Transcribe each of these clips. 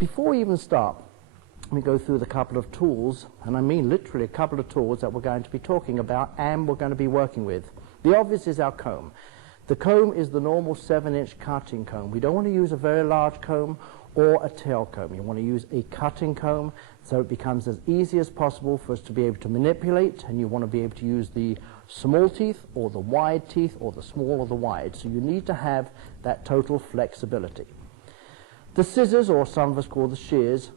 before we even start, we go through the couple of tools, and I mean literally a couple of tools that we're going to be talking about and we're going to be working with. The obvious is our comb. The comb is the normal 7-inch cutting comb. We don't want to use a very large comb or a tail comb. You want to use a cutting comb so it becomes as easy as possible for us to be able to manipulate, and you want to be able to use the small teeth or the wide teeth or the small or the wide. So you need to have that total flexibility. The scissors, or some of us call the shears,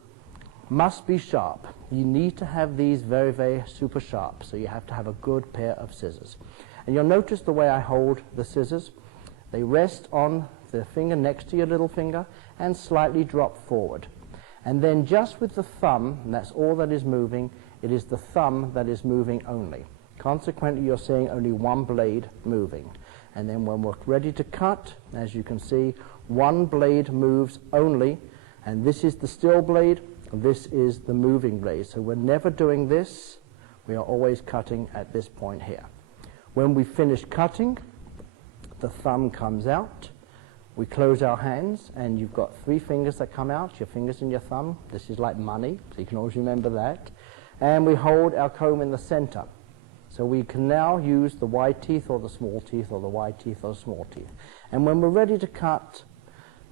must be sharp. You need to have these very, very super sharp, so you have to have a good pair of scissors. And you'll notice the way I hold the scissors. They rest on the finger next to your little finger and slightly drop forward. And then just with the thumb, and that's all that is moving, it is the thumb that is moving only. Consequently, you're seeing only one blade moving. And then when we're ready to cut, as you can see, one blade moves only, and this is the still blade, and this is the moving blade. So we're never doing this, we are always cutting at this point here. When we finish cutting, the thumb comes out, we close our hands, and you've got 3 fingers that come out, your fingers and your thumb. This is like money, so you can always remember that. And we hold our comb in the center. So we can now use the wide teeth or the small teeth, or the wide teeth or the small teeth. And when we're ready to cut,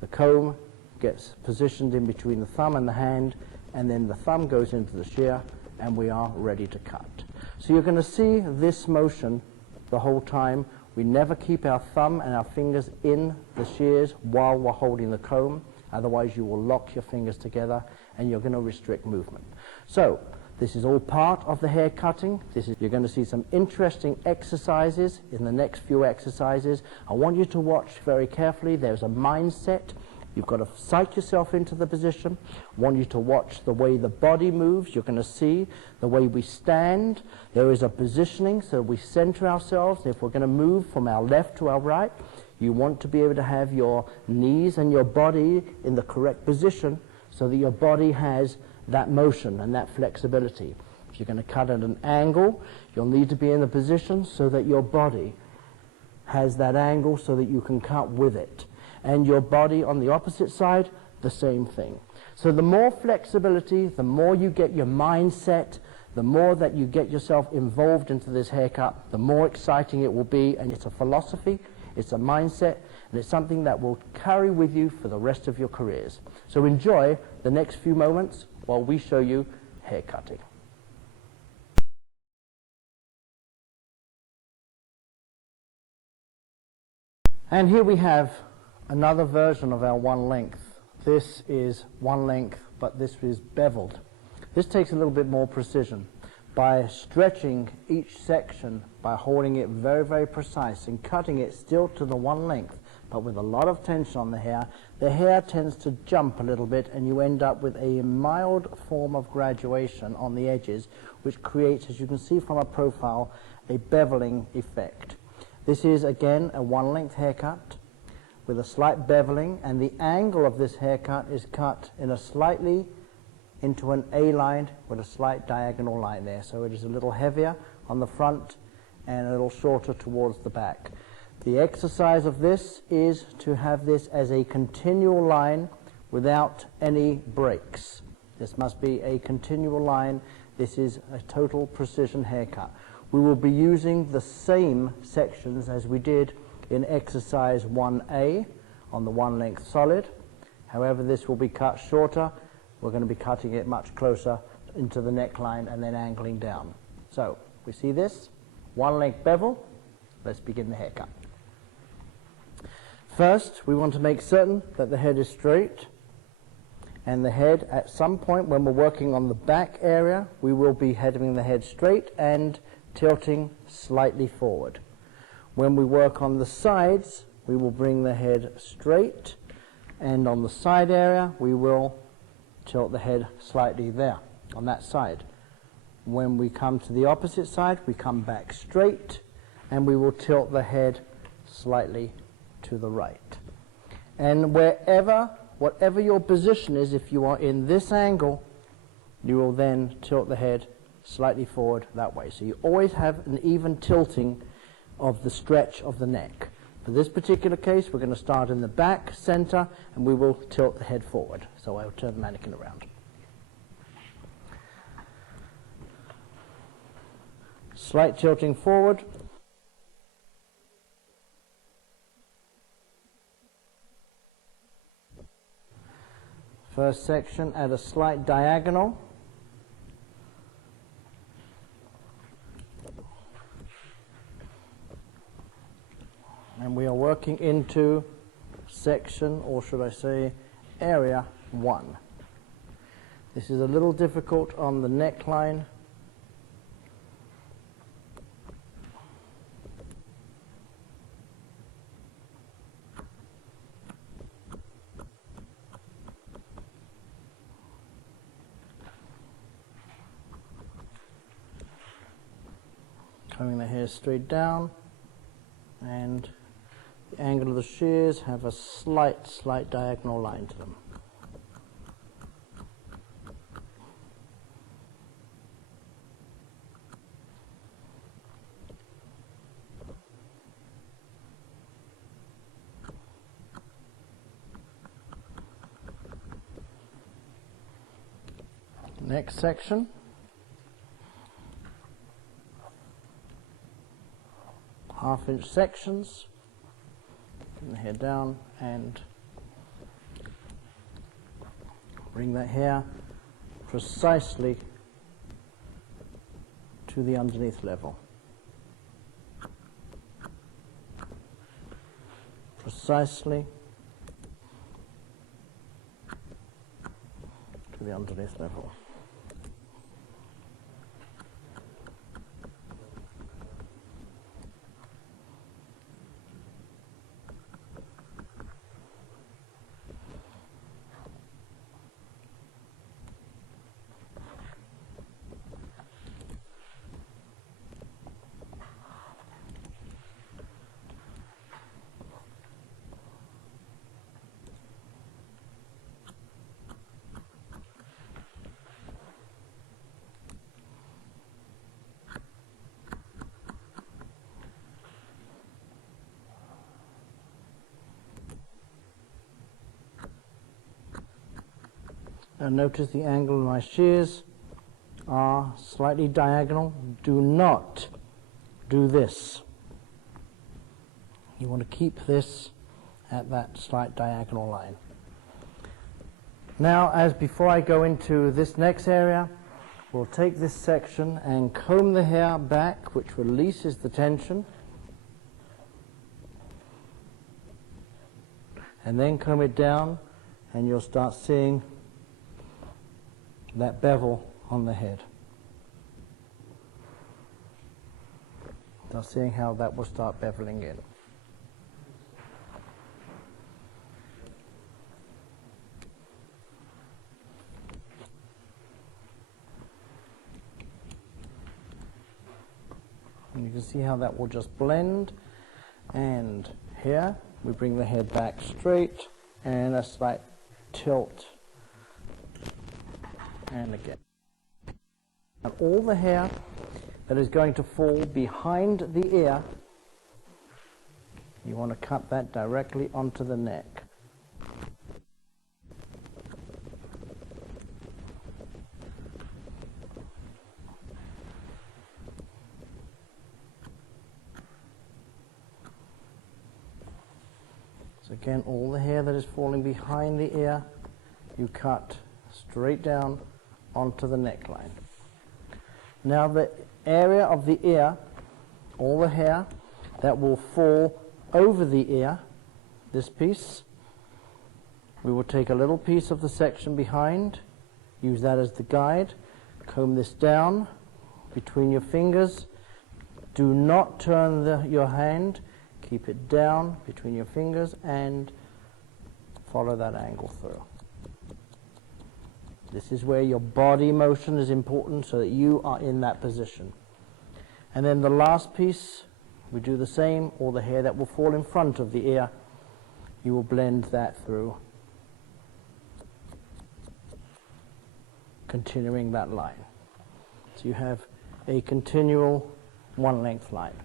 the comb gets positioned in between the thumb and the hand, and then the thumb goes into the shear, and we are ready to cut. So you're going to see this motion the whole time. We never keep our thumb and our fingers in the shears while we're holding the comb. Otherwise you will lock your fingers together and you're going to restrict movement. So this is all part of the hair cutting. You're going to see some interesting exercises in the next few exercises. I want you to watch very carefully. There's a mindset. You've got to psych yourself into the position. I want you to watch the way the body moves. You're going to see the way we stand. There is a positioning, so we center ourselves. If we're going to move from our left to our right, you want to be able to have your knees and your body in the correct position so that your body has that motion and that flexibility. If you're going to cut at an angle, you'll need to be in a position so that your body has that angle so that you can cut with it. And your body on the opposite side, the same thing. So the more flexibility, the more you get your mindset, the more that you get yourself involved into this haircut, the more exciting it will be. And it's a philosophy, it's a mindset, and it's something that will carry with you for the rest of your careers. So enjoy the next few moments while we show you hair cutting. And here we have another version of our one length. This is one length, but this is beveled. This takes a little bit more precision. By stretching each section, by holding it very, very precise and cutting it still to the one length, but with a lot of tension on the hair tends to jump a little bit and you end up with a mild form of graduation on the edges, which creates, as you can see from a profile, a beveling effect. This is, again, a one length haircut with a slight beveling, and the angle of this haircut is cut in a slightly into an A line with a slight diagonal line there. So it is a little heavier on the front and a little shorter towards the back. The exercise of this is to have this as a continual line without any breaks. This must be a continual line. This is a total precision haircut. We will be using the same sections as we did in exercise 1A on the one length solid. However, this will be cut shorter. We're going to be cutting it much closer into the neckline and then angling down. So we see this, one length bevel. Let's begin the haircut. First, we want to make certain that the head is straight, and the head, at some point when we're working on the back area, we will be having the head straight and tilting slightly forward. When we work on the sides, we will bring the head straight, and on the side area, we will tilt the head slightly there, on that side. When we come to the opposite side, we come back straight, and we will tilt the head slightly to the right. And whatever your position is, if you are in this angle, you will then tilt the head slightly forward that way. So you always have an even tilting of the stretch of the neck. For this particular case, we're going to start in the back, center, and we will tilt the head forward. So I will turn the mannequin around. Slight tilting forward. First section at a slight diagonal. And we are working into section, or should I say, area 1. This is a little difficult on the neckline. Combing the hair straight down, and the angle of the shears have a slight diagonal line to them. Next section. Half-inch sections. Bring the hair down and bring that hair precisely to the underneath level. Precisely to the underneath level. And notice the angle of my shears are slightly diagonal. Do not do this. You want to keep this at that slight diagonal line. Now, as before I go into this next area, we'll take this section and comb the hair back, which releases the tension, and then comb it down, and you'll start seeing that bevel on the head. Start seeing how that will start beveling in. And you can see how that will just blend. And here we bring the head back straight and a slight tilt. And again. And all the hair that is going to fall behind the ear, you want to cut that directly onto the neck. So again, all the hair that is falling behind the ear, you cut straight down onto the neckline. Now the area of the ear, all the hair that will fall over the ear, this piece, we will take a little piece of the section behind, use that as the guide, comb this down between your fingers. Do not turn your hand, keep it down between your fingers and follow that angle through. This is where your body motion is important, so that you are in that position. And then the last piece, we do the same. All the hair that will fall in front of the ear, you will blend that through, continuing that line. So you have a continual one length line.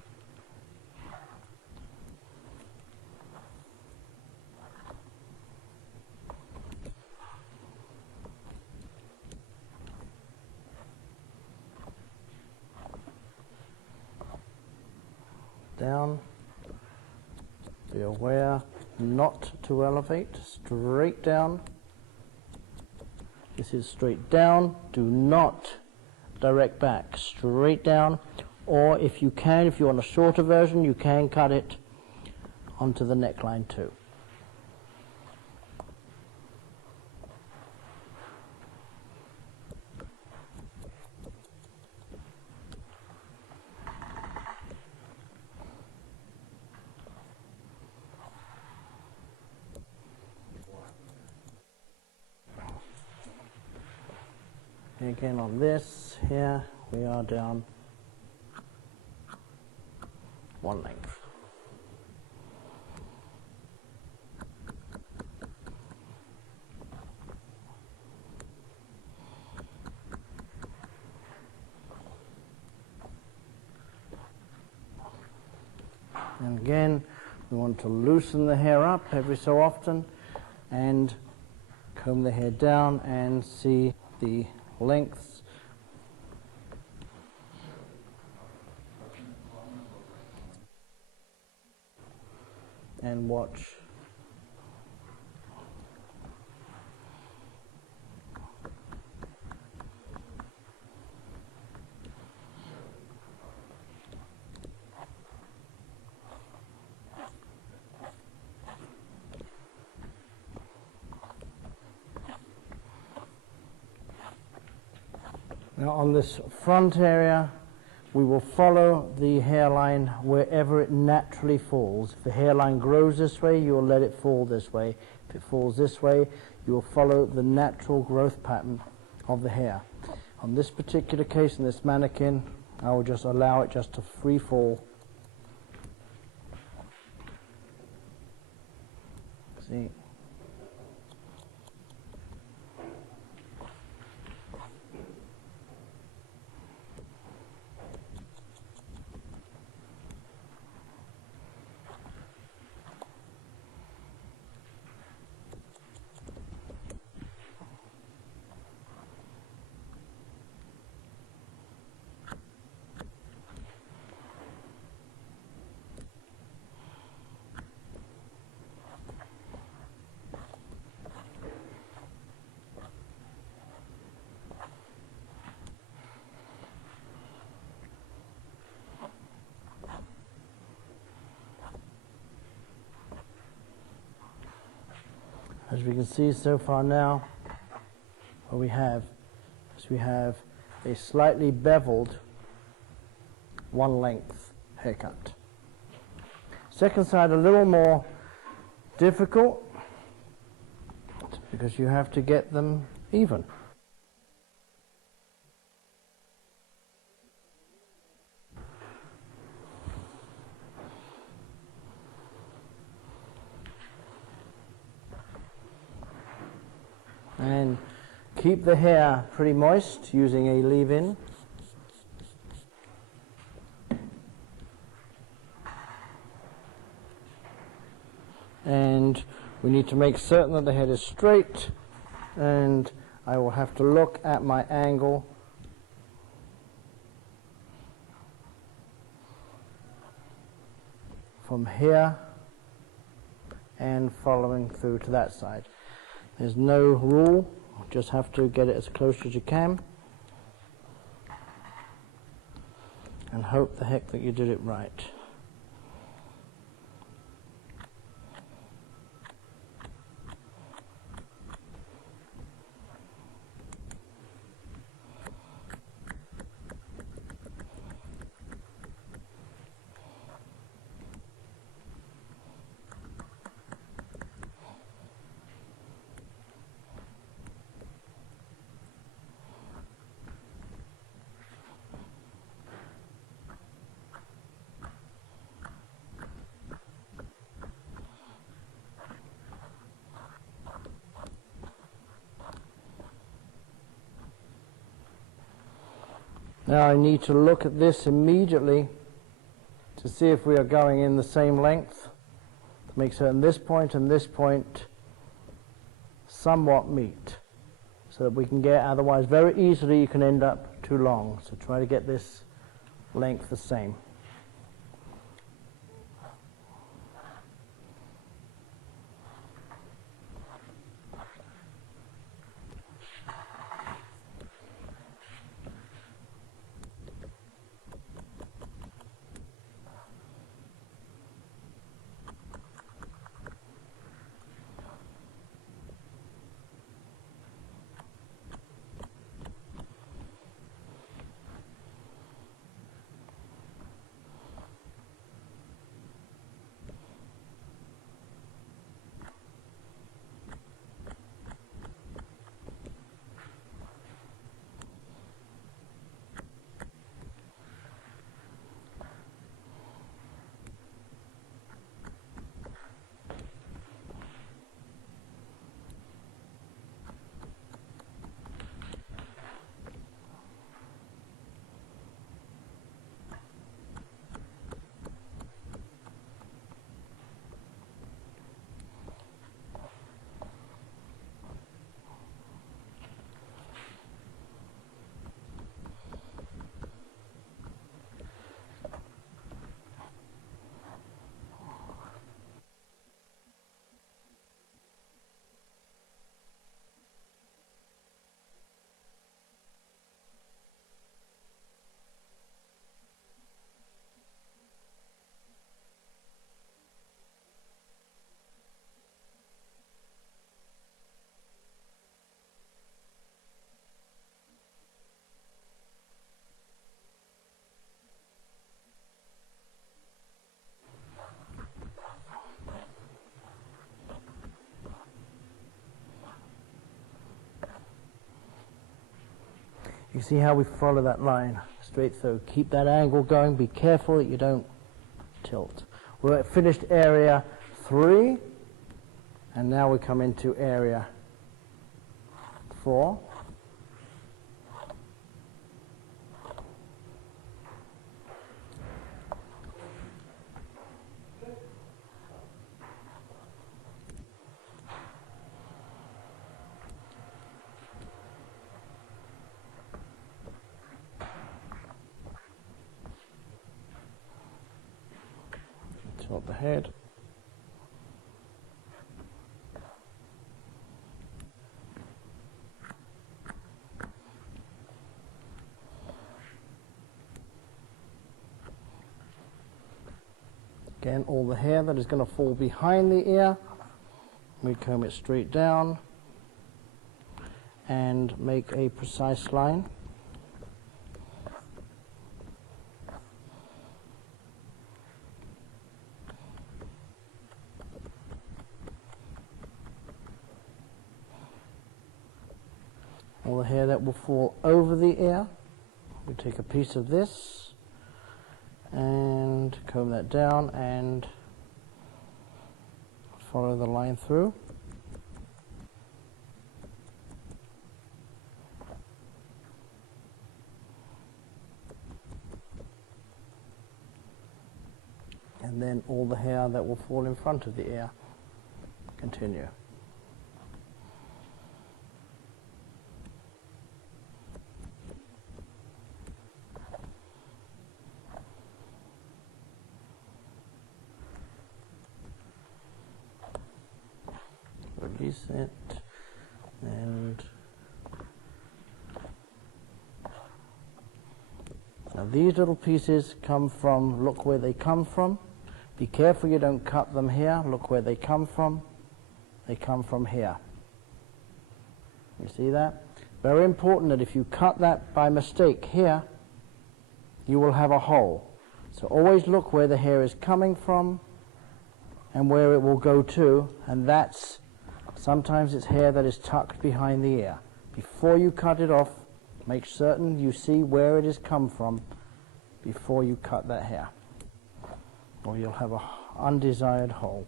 down. Be aware not to elevate, straight down. This is straight down. Do not direct back, straight down. Or if you can, if you want a shorter version, you can cut it onto the neckline too. Again on this, here we are down one length. And again, we want to loosen the hair up every so often and comb the hair down and see the lengths. And watch. Now on this front area, we will follow the hairline wherever it naturally falls. If the hairline grows this way, you will let it fall this way. If it falls this way, you will follow the natural growth pattern of the hair. On this particular case, in this mannequin, I will just allow it just to free fall. See? As we can see so far now, what we have is we have a slightly beveled one length haircut. Second side a little more difficult because you have to get them even. And keep the hair pretty moist using a leave-in. And we need to make certain that the head is straight, and I will have to look at my angle from here and following through to that side. There's no rule, just have to get it as close as you can and hope the heck that you did it right. Now I need to look at this immediately to see if we are going in the same length, to make certain this point and this point somewhat meet, so that we can get, otherwise very easily you can end up too long. So try to get this length the same. You see how we follow that line straight through. Keep that angle going. Be careful that you don't tilt. We're at finished area 3, and now we come into area 4. Tilt the head. Again, all the hair that is going to fall behind the ear, we comb it straight down and make a precise line. All the hair that will fall over the ear, we take a piece of this and comb that down and follow the line through. And then all the hair that will fall in front of the ear, continue. Release it, and now these little pieces come from, look where they come from. Be careful you don't cut them here. Look where they come from. They come from here. You see that? Very important that if you cut that by mistake here, you will have a hole. So always look where the hair is coming from and where it will go to, and that's sometimes it's hair that is tucked behind the ear. Before you cut it off, make certain you see where it has come from before you cut that hair, or you'll have an undesired hole.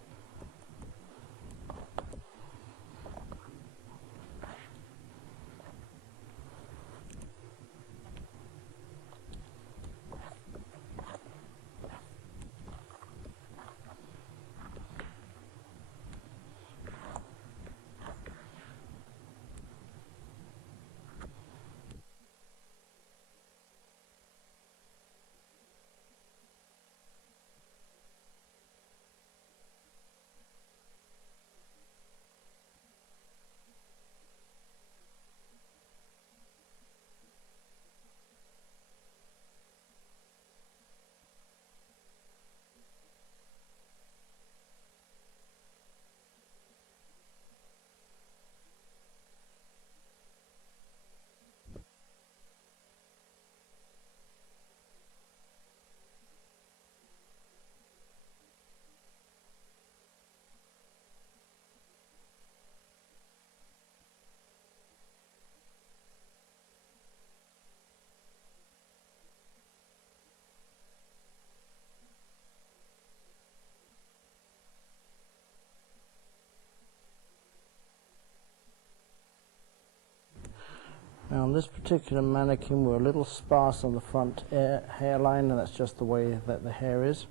Now on this particular mannequin we're a little sparse on the front hairline, and that's just the way that the hair is.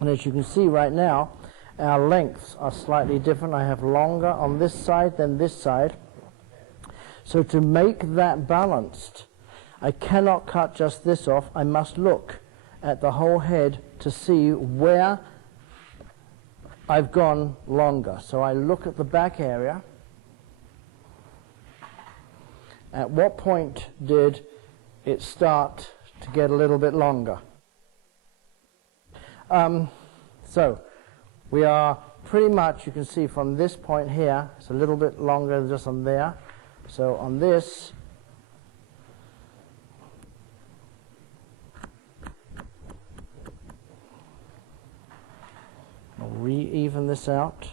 And as you can see right now, our lengths are slightly different. I have longer on this side than this side. So to make that balanced, I cannot cut just this off. I must look at the whole head to see where I've gone longer. So I look at the back area. At what point did it start to get a little bit longer? So we are pretty much, you can see from this point here, it's a little bit longer than just on there. So on this, I'll re-even this out.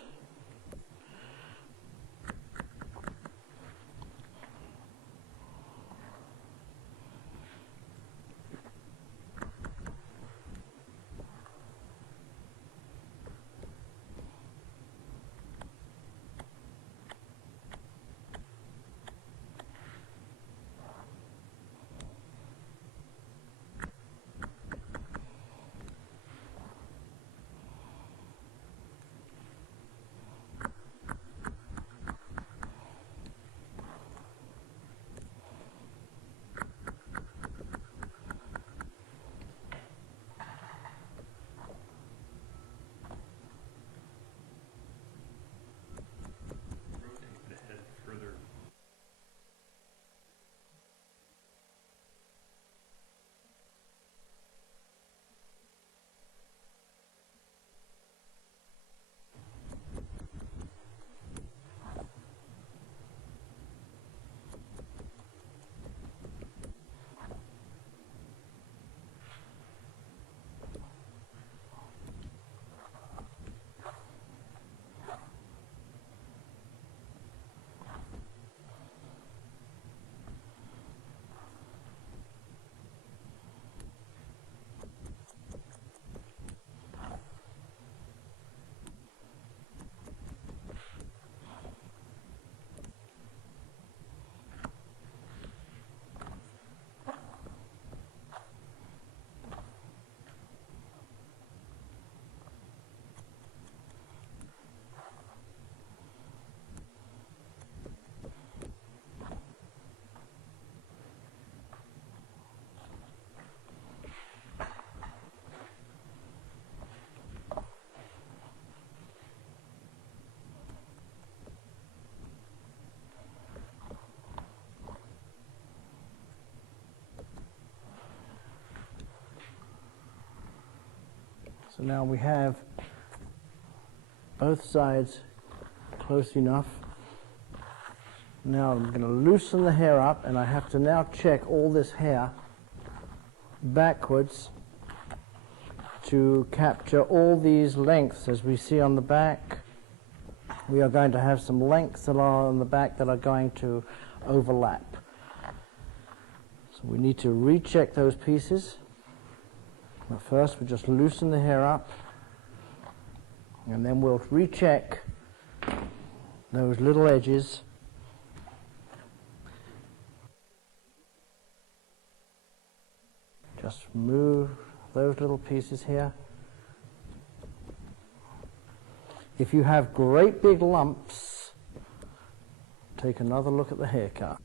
So now we have both sides close enough. Now I'm going to loosen the hair up, and I have to now check all this hair backwards to capture all these lengths. As we see on the back, we are going to have some lengths along the back that are going to overlap. So we need to recheck those pieces. But first we just loosen the hair up, and then we'll recheck those little edges. Just move those little pieces here. If you have great big lumps, take another look at the haircut.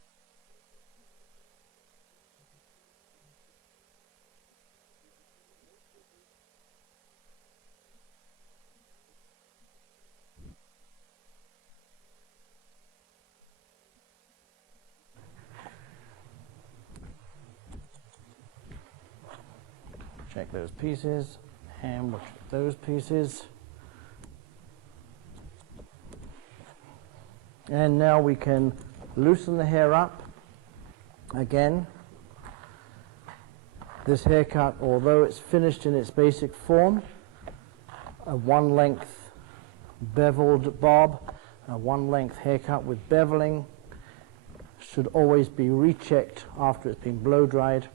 Check those pieces, and we'll check those pieces. And now we can loosen the hair up again. This haircut, although it's finished in its basic form, a one-length beveled bob, a one-length haircut with beveling, should always be rechecked after it's been blow-dried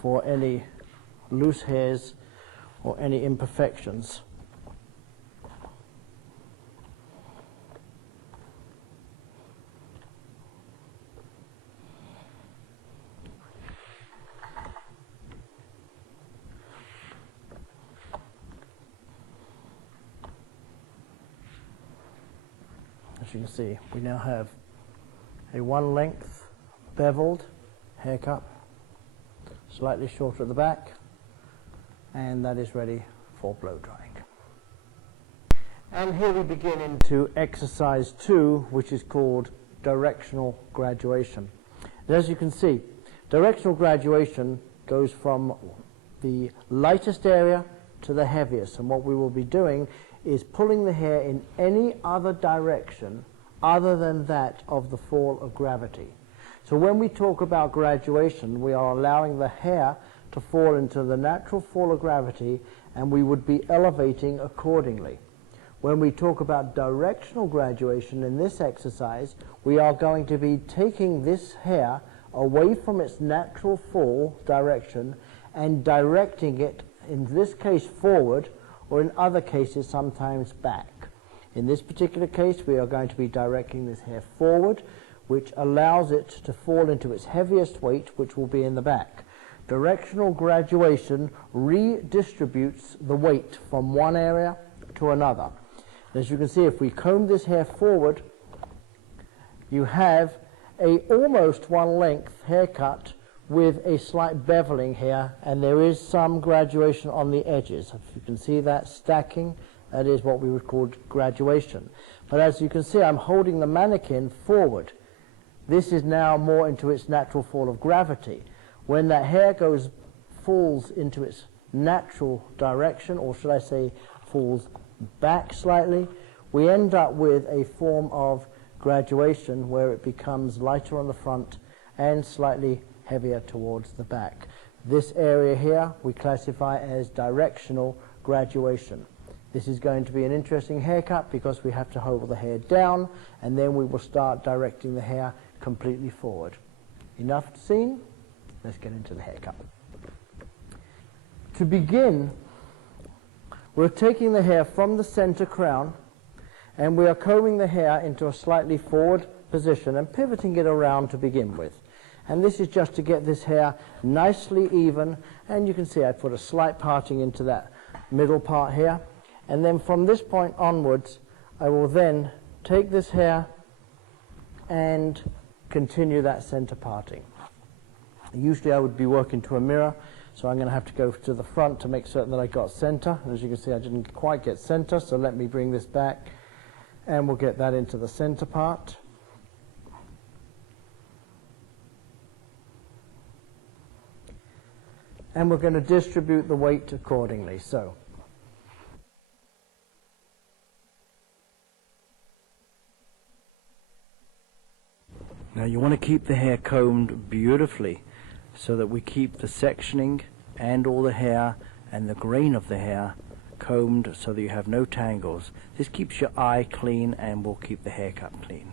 for any loose hairs or any imperfections. As you can see, we now have a one-length beveled haircut, slightly shorter at the back, and that is ready for blow drying. And here we begin into exercise 2, which is called directional graduation. And as you can see, directional graduation goes from the lightest area to the heaviest, and what we will be doing is pulling the hair in any other direction other than that of the fall of gravity. So when we talk about graduation, we are allowing the hair to fall into the natural fall of gravity, and we would be elevating accordingly. When we talk about directional graduation in this exercise, we are going to be taking this hair away from its natural fall direction and directing it, in this case forward, or in other cases sometimes back. In this particular case, we are going to be directing this hair forward, which allows it to fall into its heaviest weight, which will be in the back. Directional graduation redistributes the weight from one area to another. As you can see, if we comb this hair forward, you have a almost one-length haircut with a slight beveling here, and there is some graduation on the edges. If you can see that stacking, that is what we would call graduation. But as you can see, I'm holding the mannequin forward. This is now more into its natural fall of gravity. When that hair falls into its natural direction, or should I say falls back slightly, we end up with a form of graduation where it becomes lighter on the front and slightly heavier towards the back. This area here we classify as directional graduation. This is going to be an interesting haircut because we have to hold the hair down, and then we will start directing the hair completely forward. Enough seen? Let's get into the haircut. To begin, we're taking the hair from the center crown, and we are combing the hair into a slightly forward position and pivoting it around to begin with. And this is just to get this hair nicely even, and you can see I put a slight parting into that middle part here. And then from this point onwards, I will then take this hair and continue that center parting. Usually I would be working to a mirror, so I'm going to have to go to the front to make certain that I got center. And as you can see, I didn't quite get center, so let me bring this back, and we'll get that into the center part. and we're going to distribute the weight accordingly. So now you want to keep the hair combed beautifully so that we keep the sectioning and all the hair and the grain of the hair combed so that you have no tangles. This keeps your eye clean and will keep the haircut clean.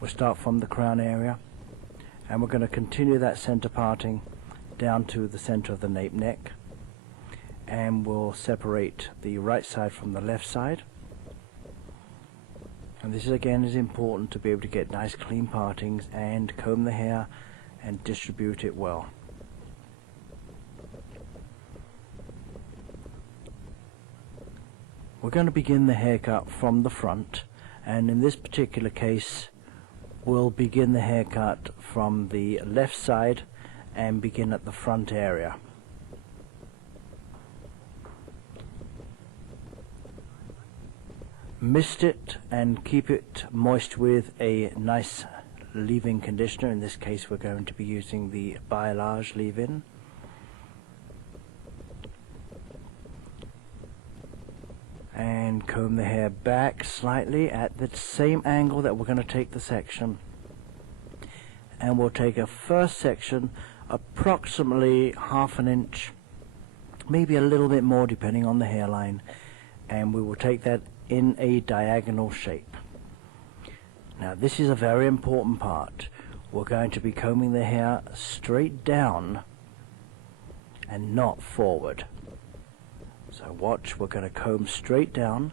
We'll start from the crown area, and we're going to continue that center parting down to the center of the nape neck, and we'll separate the right side from the left side. And this again is important to be able to get nice clean partings and comb the hair and distribute it well. We're going to begin the haircut from the front, and in this particular case we'll begin the haircut from the left side and begin at the front area. Mist it and keep it moist with a nice leave-in conditioner. In this case we're going to be using the Biolage leave-in. And comb the hair back slightly at the same angle that we're going to take the section. And we'll take a first section approximately ½ an inch, maybe a little bit more depending on the hairline, and we will take that in a diagonal shape. Now this is a very important part. We're going to be combing the hair straight down and not forward. So watch, we're going to comb straight down.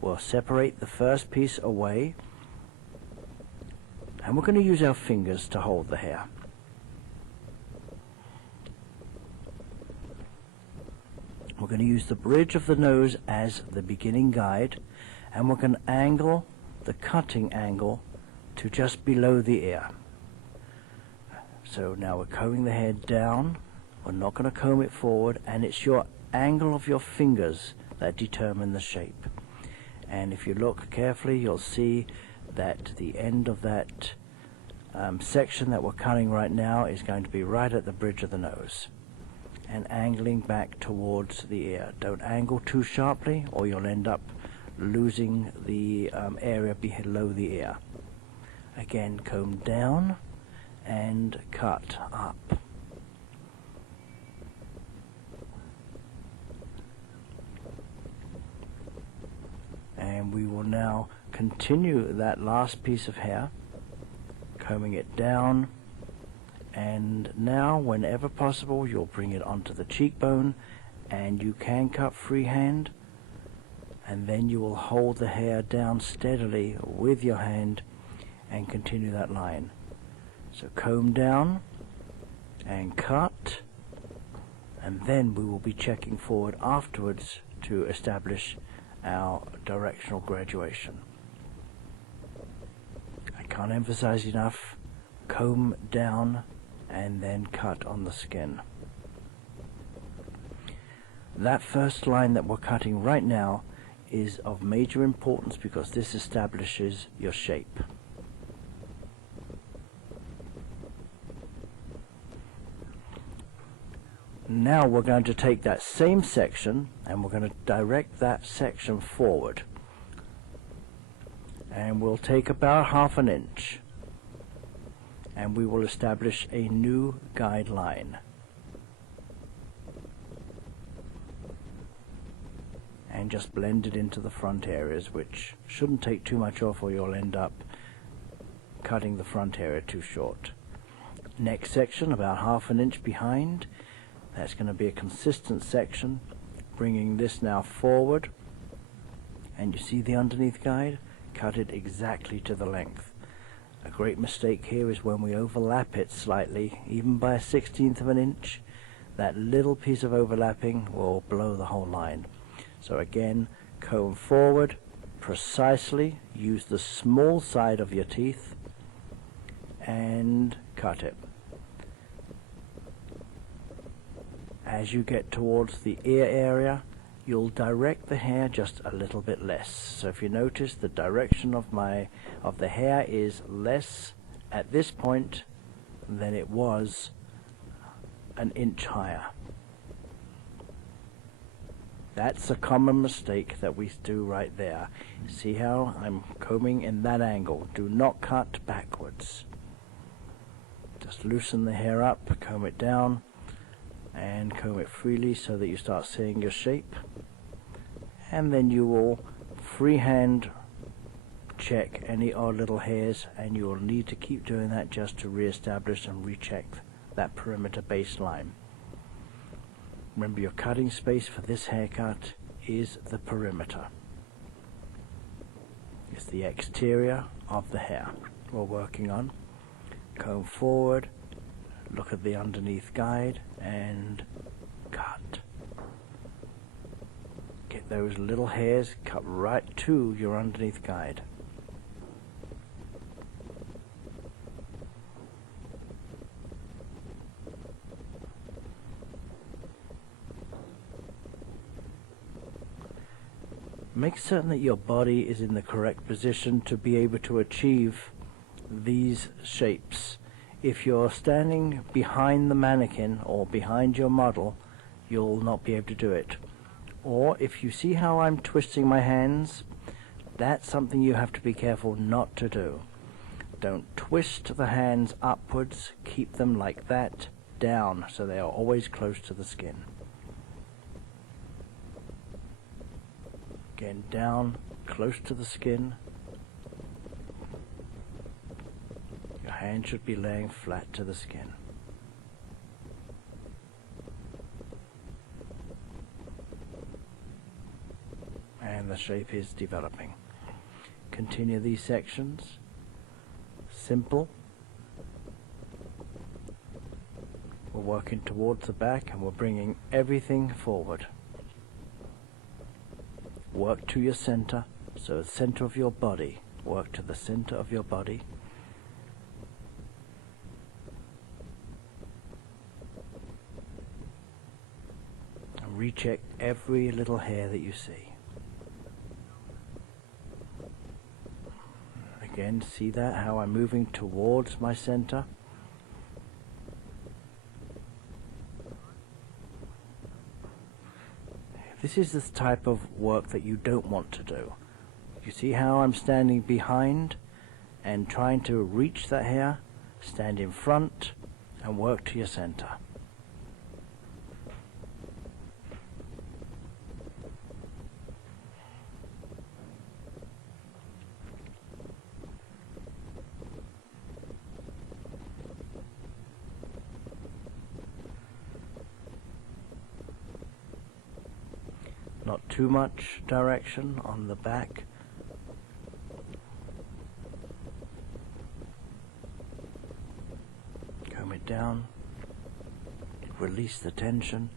We'll separate the first piece away, and we're going to use our fingers to hold the hair. We're going to use the bridge of the nose as the beginning guide, and we're going to angle the cutting angle to just below the ear. So now we're combing the hair down. We're not going to comb it forward, and it's your angle of your fingers that determine the shape. And if you look carefully, you'll see that the end of that section that we're cutting right now is going to be right at the bridge of the nose and angling back towards the ear. Don't angle too sharply or you'll end up losing the area below the ear. Again, comb down and cut up. And we will now continue that last piece of hair, combing it down, and now whenever possible you'll bring it onto the cheekbone, and you can cut freehand, and then you will hold the hair down steadily with your hand and continue that line. So comb down and cut, and then we will be checking forward afterwards to establish our directional graduation. I can't emphasize enough, comb down and then cut on the skin. That first line that we're cutting right now is of major importance because this establishes your shape. Now we're going to take that same section and we're going to direct that section forward, and we'll take about ½ an inch and we will establish a new guideline. And just blend it into the front areas, which shouldn't take too much off or you'll end up cutting the front area too short. Next section about ½ an inch behind. That's going to be a consistent section, bringing this now forward, and you see the underneath guide? Cut it exactly to the length. A great mistake here is when we overlap it slightly, even by a 1/16 of an inch, that little piece of overlapping will blow the whole line. So again, comb forward precisely, use the small side of your teeth and cut it. As you get towards the ear area, you'll direct the hair just a little bit less. So if you notice, the direction of the hair is less at this point than it was an inch higher. That's a common mistake that we do right there. See how I'm combing in that angle. Do not cut backwards. Just loosen the hair up, comb it down, and comb it freely so that you start seeing your shape. And then you will freehand check any odd little hairs, and you will need to keep doing that just to re-establish and recheck that perimeter baseline. Remember, your cutting space for this haircut is the perimeter. It's the exterior of the hair we're working on. Comb forward, look at the underneath guide, and cut. Get those little hairs cut right to your underneath guide. Make certain that your body is in the correct position to be able to achieve these shapes. If you're standing behind the mannequin or behind your model, you'll not be able to do it. Or if you see how I'm twisting my hands, that's something you have to be careful not to do. Don't twist the hands upwards, keep them like that, down, so they are always close to the skin. Again, down, close to the skin. Your hand should be laying flat to the skin. And the shape is developing. Continue these sections. Simple. We're working towards the back and we're bringing everything forward. Work to your center, so the center of your body. Work to the center of your body. And recheck every little hair that you see. Again, see that, how I'm moving towards my center? This is the type of work that you don't want to do. You see how I'm standing behind and trying to reach that hair? Stand in front and work to your center. Not too much direction on the back. Comb it down, release the tension,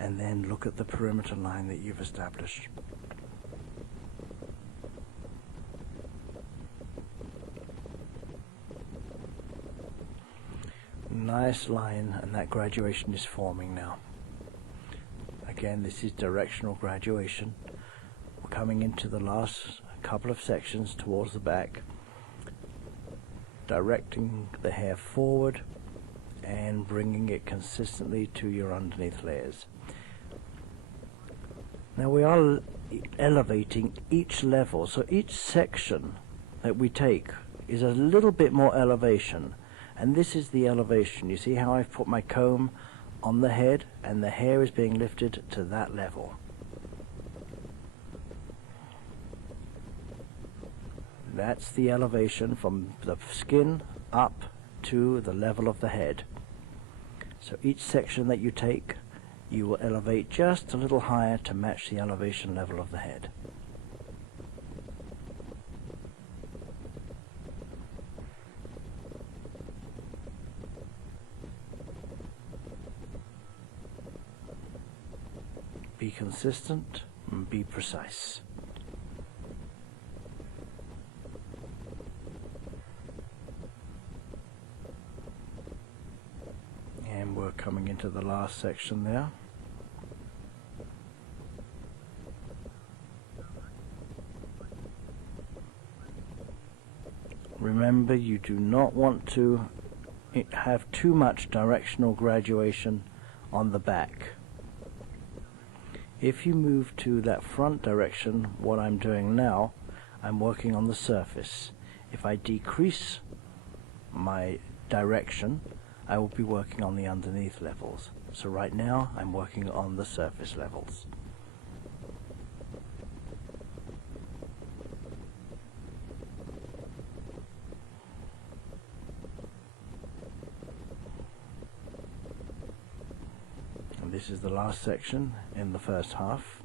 and then look at the perimeter line that you've established. Nice line, and that graduation is forming now. Again, this is directional graduation. We're coming into the last couple of sections towards the back, directing the hair forward and bringing it consistently to your underneath layers. Now we are elevating each level, so each section that we take is a little bit more elevation, and this is the elevation. You see how I've put my comb on the head and the hair is being lifted to that level. That's the elevation from the skin up to the level of the head. So each section that you take, you will elevate just a little higher to match the elevation level of the head. Be consistent and be precise. And we're coming into the last section there. Remember, you do not want to have too much directional graduation on the back. If you move to that front direction, what I'm doing now, I'm working on the surface. If I decrease my direction, I will be working on the underneath levels. So right now I'm working on the surface levels. And this is the last section in the first half.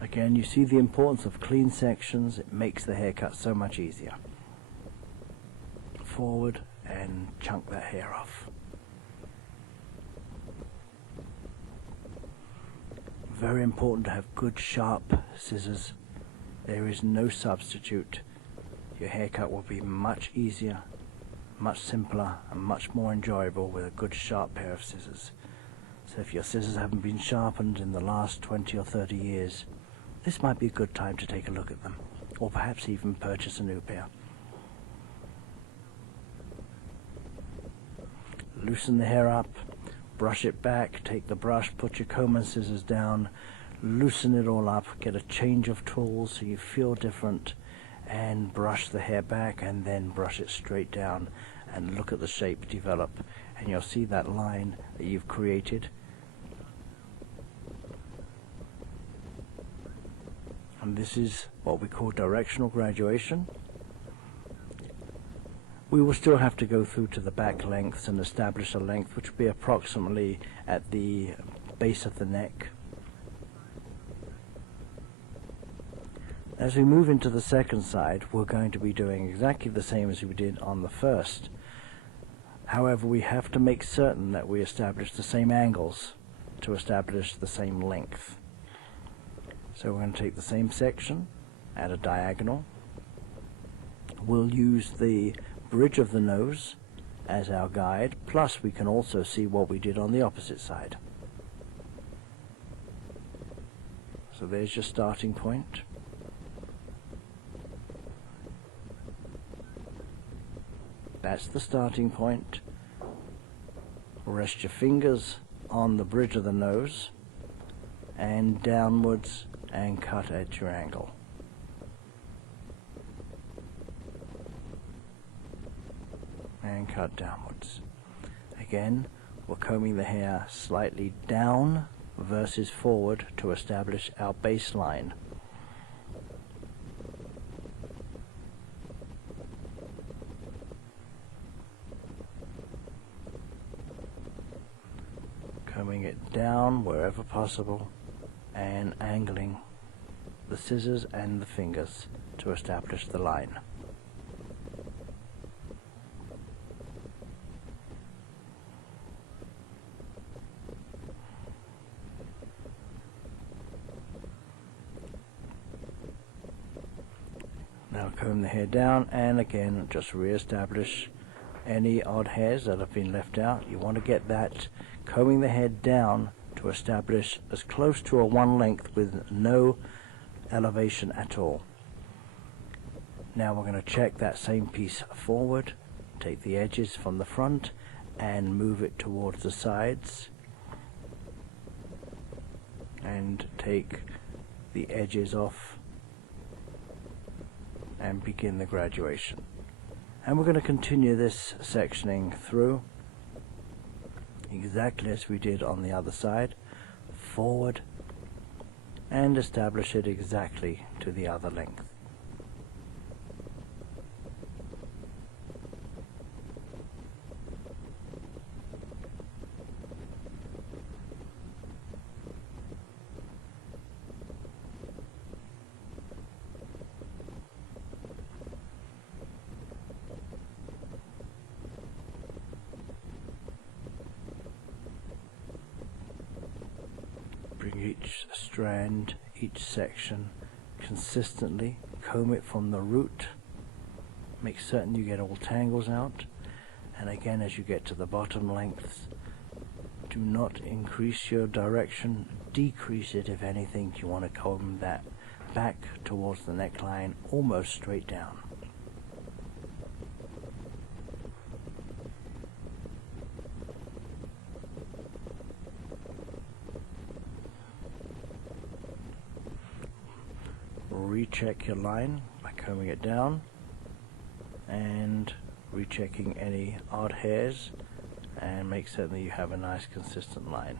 Again, you see the importance of clean sections. It makes the haircut so much easier. Forward and chunk that hair off. Very important to have good sharp scissors. There is no substitute. Your haircut will be much easier, much simpler, and much more enjoyable with a good sharp pair of scissors. So if your scissors haven't been sharpened in the last 20 or 30 years, this might be a good time to take a look at them, or perhaps even purchase a new pair. Loosen the hair up, brush it back, take the brush, put your comb and scissors down, loosen it all up, get a change of tools so you feel different, and brush the hair back and then brush it straight down and look at the shape develop, and you'll see that line that you've created. And this is what we call directional graduation. We will still have to go through to the back lengths and establish a length which will be approximately at the base of the neck. As we move into the second side, we're going to be doing exactly the same as we did on the first. However, we have to make certain that we establish the same angles to establish the same length. So we're going to take the same section at a diagonal. We'll use the bridge of the nose as our guide, plus we can also see what we did on the opposite side. So there's your starting point. That's the starting point. Rest your fingers on the bridge of the nose and downwards and cut at your angle. And cut downwards. Again, we're combing the hair slightly down versus forward to establish our baseline. Combing it down wherever possible and angling the scissors and the fingers to establish the line. Now comb the hair down and again just re-establish any odd hairs that have been left out. You want to get that combing the hair down to establish as close to a one length with no elevation at all. Now we're going to check that same piece forward, take the edges from the front and move it towards the sides, and take the edges off and begin the graduation. And we're going to continue this sectioning through exactly as we did on the other side, forward, and establish it exactly to the other length. Bring each strand, each section consistently, comb it from the root, make certain you get all tangles out, and again as you get to the bottom lengths, do not increase your direction, decrease it if anything. You want to comb that back towards the neckline, almost straight down. recheck your line by combing it down and rechecking any odd hairs, and make certain that you have a nice consistent line.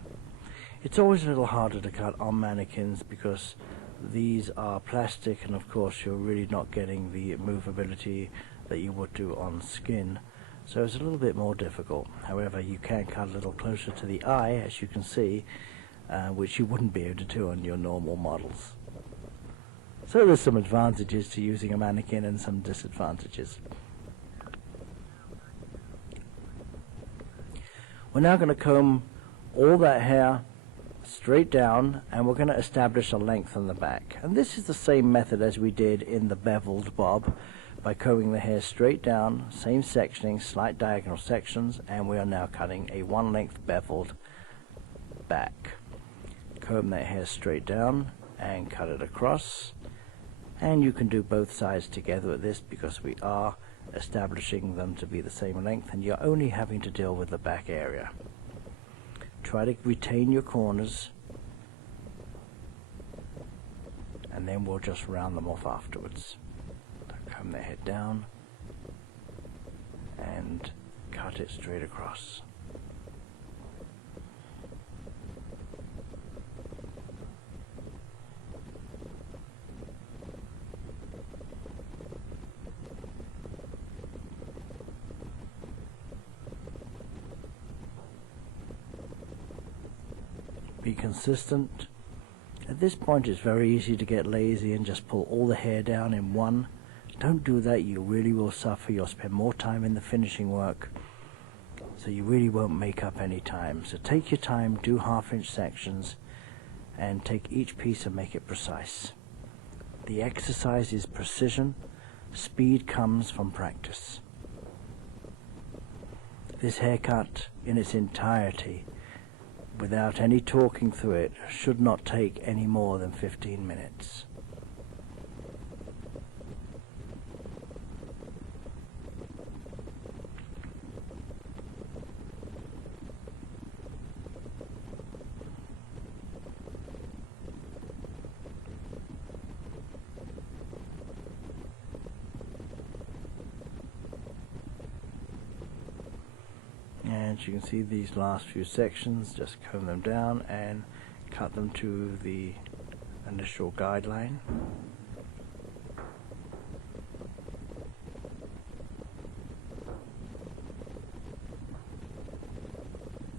It's always a little harder to cut on mannequins because these are plastic, and of course you're really not getting the movability that you would do on skin, so it's a little bit more difficult. However, you can cut a little closer to the eye, as you can see, which you wouldn't be able to do on your normal models. So there's some advantages to using a mannequin and some disadvantages. We're now going to comb all that hair straight down, and we're going to establish a length on the back. And this is the same method as we did in the beveled bob, by combing the hair straight down, same sectioning, slight diagonal sections, and we are now cutting a 1 length beveled back. Comb that hair straight down and cut it across, and you can do both sides together with this because we are establishing them to be the same length, and you're only having to deal with the back area. Try to retain your corners, and then we'll just round them off afterwards. Comb the head down and cut it straight across. Be consistent. At this point it's very easy to get lazy and just pull all the hair down in one. Don't do that, you really will suffer. You'll spend more time in the finishing work, so you really won't make up any time. So take your time, do 1/2 inch sections, and take each piece and make it precise. The exercise is precision. Speed comes from practice. This haircut in its entirety, without any talking through it, should not take any more than 15 minutes. And you can see these last few sections, just comb them down and cut them to the initial guideline.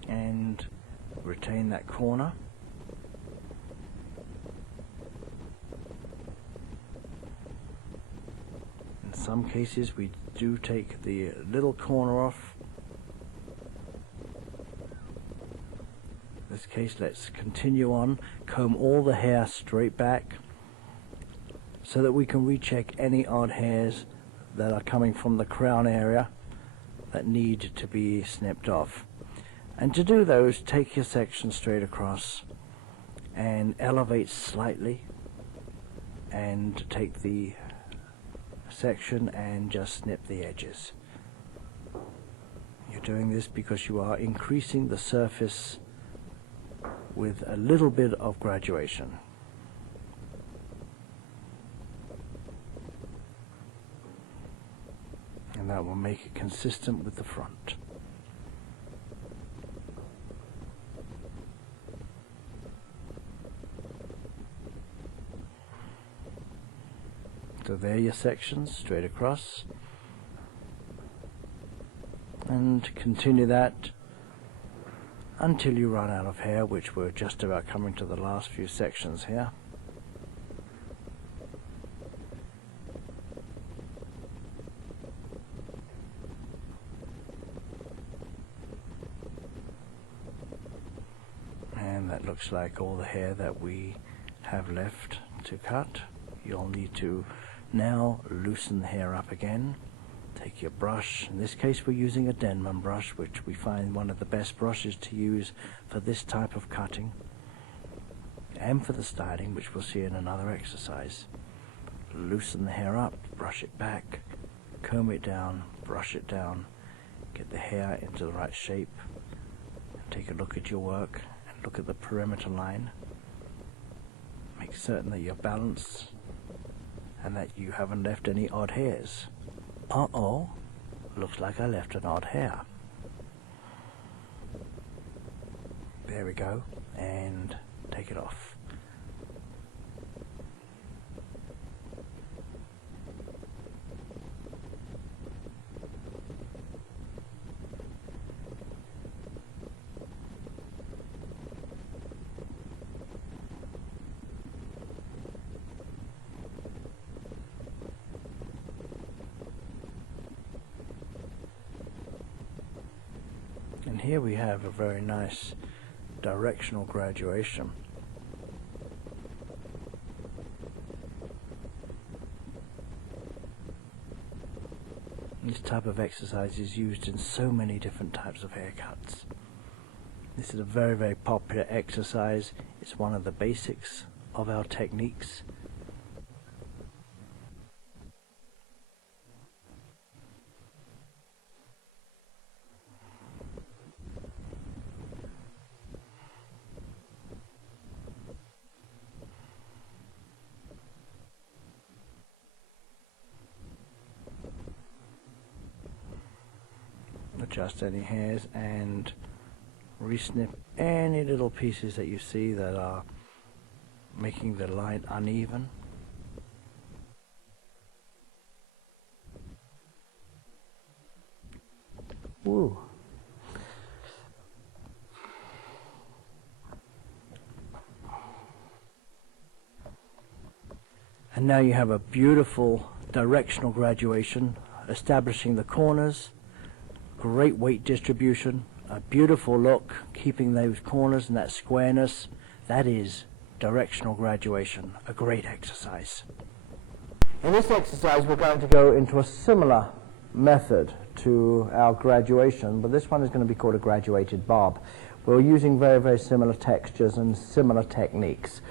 And retain that corner. In some cases we do take the little corner off. In this case, let's continue on, comb all the hair straight back so that we can recheck any odd hairs that are coming from the crown area that need to be snipped off. And to do those, take your section straight across and elevate slightly, and take the section and just snip the edges. You're doing this because you are increasing the surface with a little bit of graduation. And that will make it consistent with the front. So there are your sections straight across, and continue that until you run out of hair, which we're just about coming to the last few sections here. And that looks like all the hair that we have left to cut. You'll need to now loosen the hair up again. Take your brush. In this case we're using a Denman brush, which we find one of the best brushes to use for this type of cutting and for the styling, which we'll see in another exercise. Loosen the hair up, brush it back, comb it down, brush it down, get the hair into the right shape. Take a look at your work and look at the perimeter line. Make certain that you're balanced and that you haven't left any odd hairs. Uh-oh, looks like I left an odd hair. There we go, and take it off. And here we have a very nice directional graduation. This type of exercise is used in so many different types of haircuts. This is a very, very popular exercise. It's one of the basics of our techniques. Adjust any hairs and re-snip any little pieces that you see that are making the line uneven. Ooh. And now you have a beautiful directional graduation, establishing the corners. Great weight distribution, a beautiful look, keeping those corners and that squareness. That is directional graduation, a great exercise. In this exercise we're going to go into a similar method to our graduation, but this one is going to be called a graduated bob. We're using very, very similar textures and similar techniques.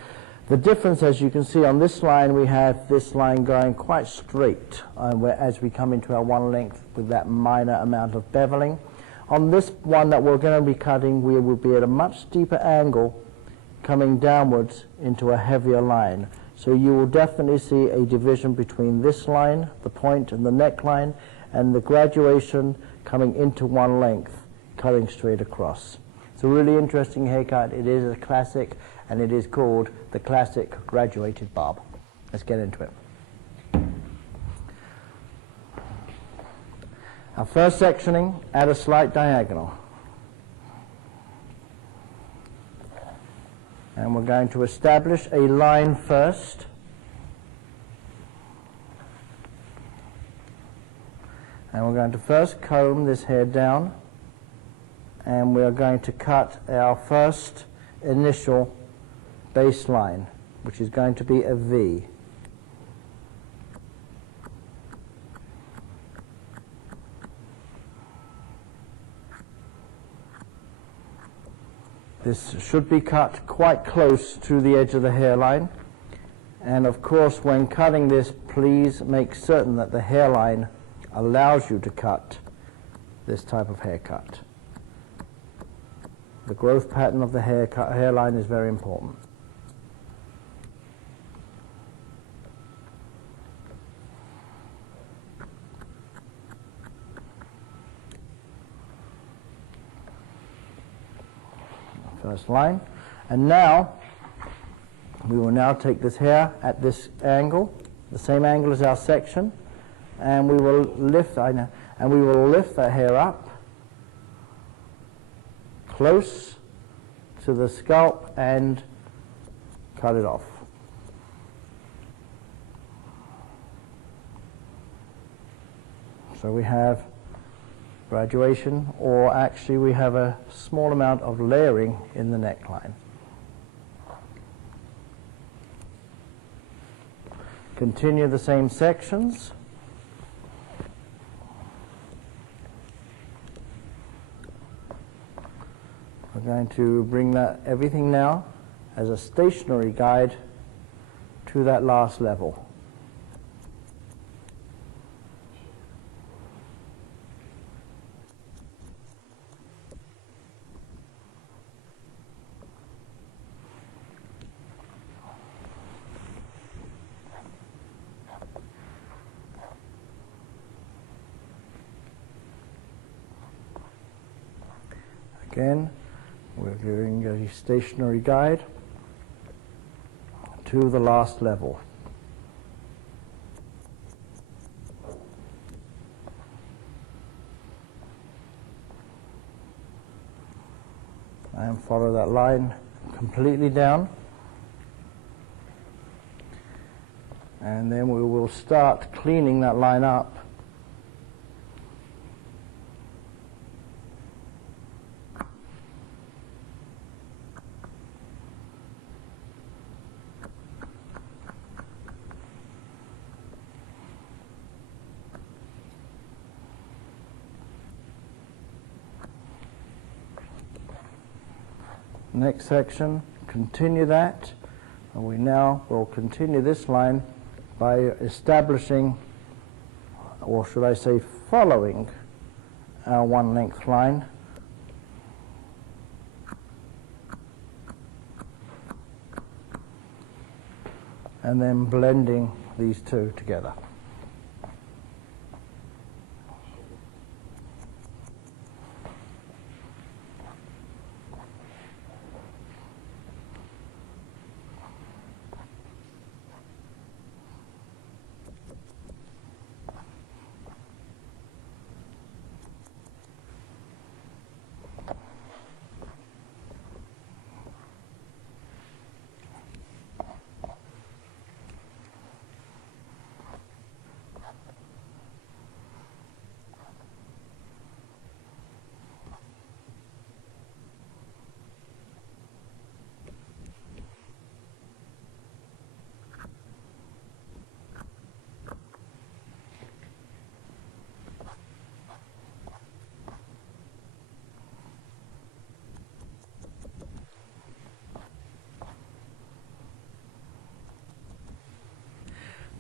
The difference, as you can see on this line, we have this line going quite straight as we come into our one length with that minor amount of beveling. On this one that we're going to be cutting, we will be at a much steeper angle coming downwards into a heavier line. So you will definitely see a division between this line, the point and the neckline, and the graduation coming into one length, cutting straight across. It's a really interesting haircut. It is a classic, and it is called the classic graduated bob. Let's get into it. Our first sectioning at a slight diagonal. And we're going to establish a line first. And we're going to first comb this hair down, and we are going to cut our first initial baseline, which is going to be a V. This should be cut quite close to the edge of the hairline, and of course when cutting this, please make certain that the hairline allows you to cut this type of haircut. The growth pattern of the hairline is very important. First line, and now we will now take this hair at this angle, the same angle as our section, and we will lift that hair up close to the scalp and cut it off. So we have graduation, or actually we have a small amount of layering in the neckline. Continue the same sections. We're going to bring that everything now as a stationary guide to that last level. Again, we're doing a stationary guide to the last level. And follow that line completely down. And then we will start cleaning that line up. Next section, continue that, and we now will continue this line by establishing, or should I say following, our one length line. And then blending these two together.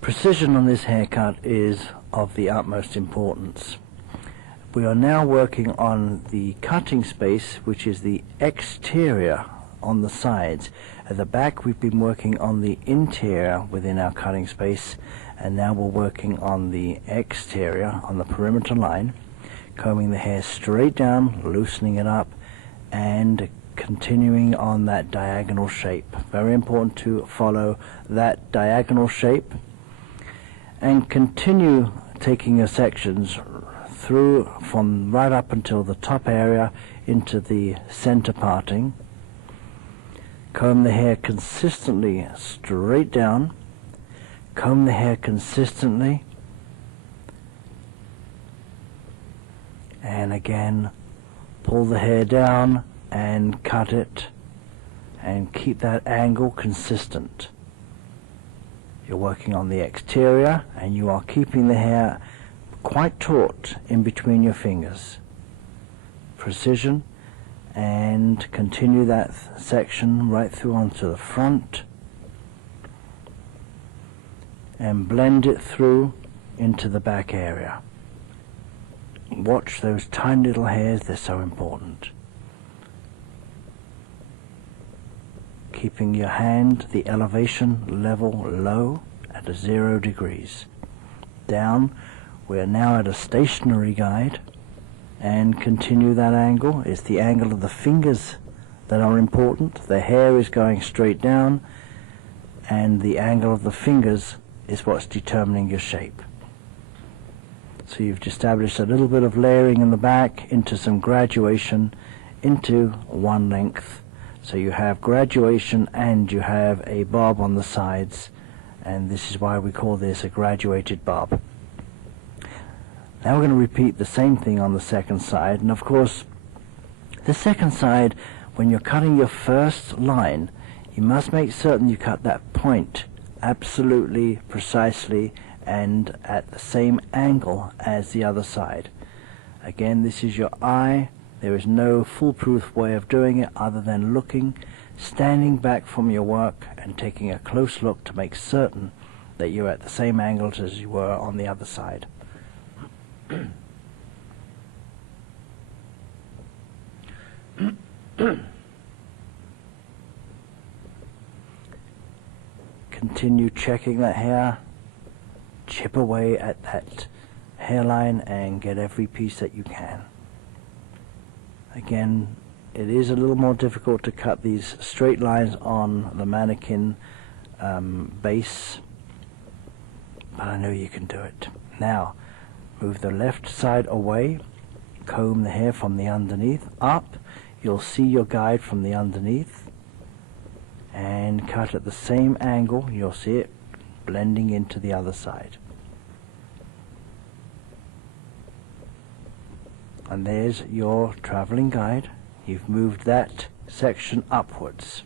Precision on this haircut is of the utmost importance. We are now working on the cutting space, which is the exterior on the sides. At the back we've been working on the interior within our cutting space, and now we're working on the exterior, on the perimeter line, combing the hair straight down, loosening it up, and continuing on that diagonal shape. Very important to follow that diagonal shape and continue taking your sections through from right up until the top area into the center parting. Comb the hair consistently straight down, comb the hair consistently, and again pull the hair down and cut it, and keep that angle consistent. You're working on the exterior, and you are keeping the hair quite taut in between your fingers. Precision, and continue that section right through onto the front, and blend it through into the back area. Watch those tiny little hairs, they're so important. Keeping your hand, the elevation level low at 0 degrees. Down, we're now at a stationary guide, and continue that angle. It's the angle of the fingers that are important. The hair is going straight down, and the angle of the fingers is what's determining your shape. So you've established a little bit of layering in the back into some graduation into one length. So you have graduation and you have a bob on the sides, and this is why we call this a graduated bob. Now we're going to repeat the same thing on the second side, and of course the second side, when you're cutting your first line, you must make certain you cut that point absolutely precisely and at the same angle as the other side. Again, this is your eye. There is no foolproof way of doing it other than looking, standing back from your work and taking a close look to make certain that you're at the same angles as you were on the other side. Continue checking that hair, chip away at that hairline and get every piece that you can. Again, It is a little more difficult to cut these straight lines on the mannequin base, but I know you can do it. Now, move the left side away, comb the hair from the underneath up. You'll see your guide from the underneath, and cut at the same angle. You'll see it blending into the other side. And there's your traveling guide. You've moved that section upwards.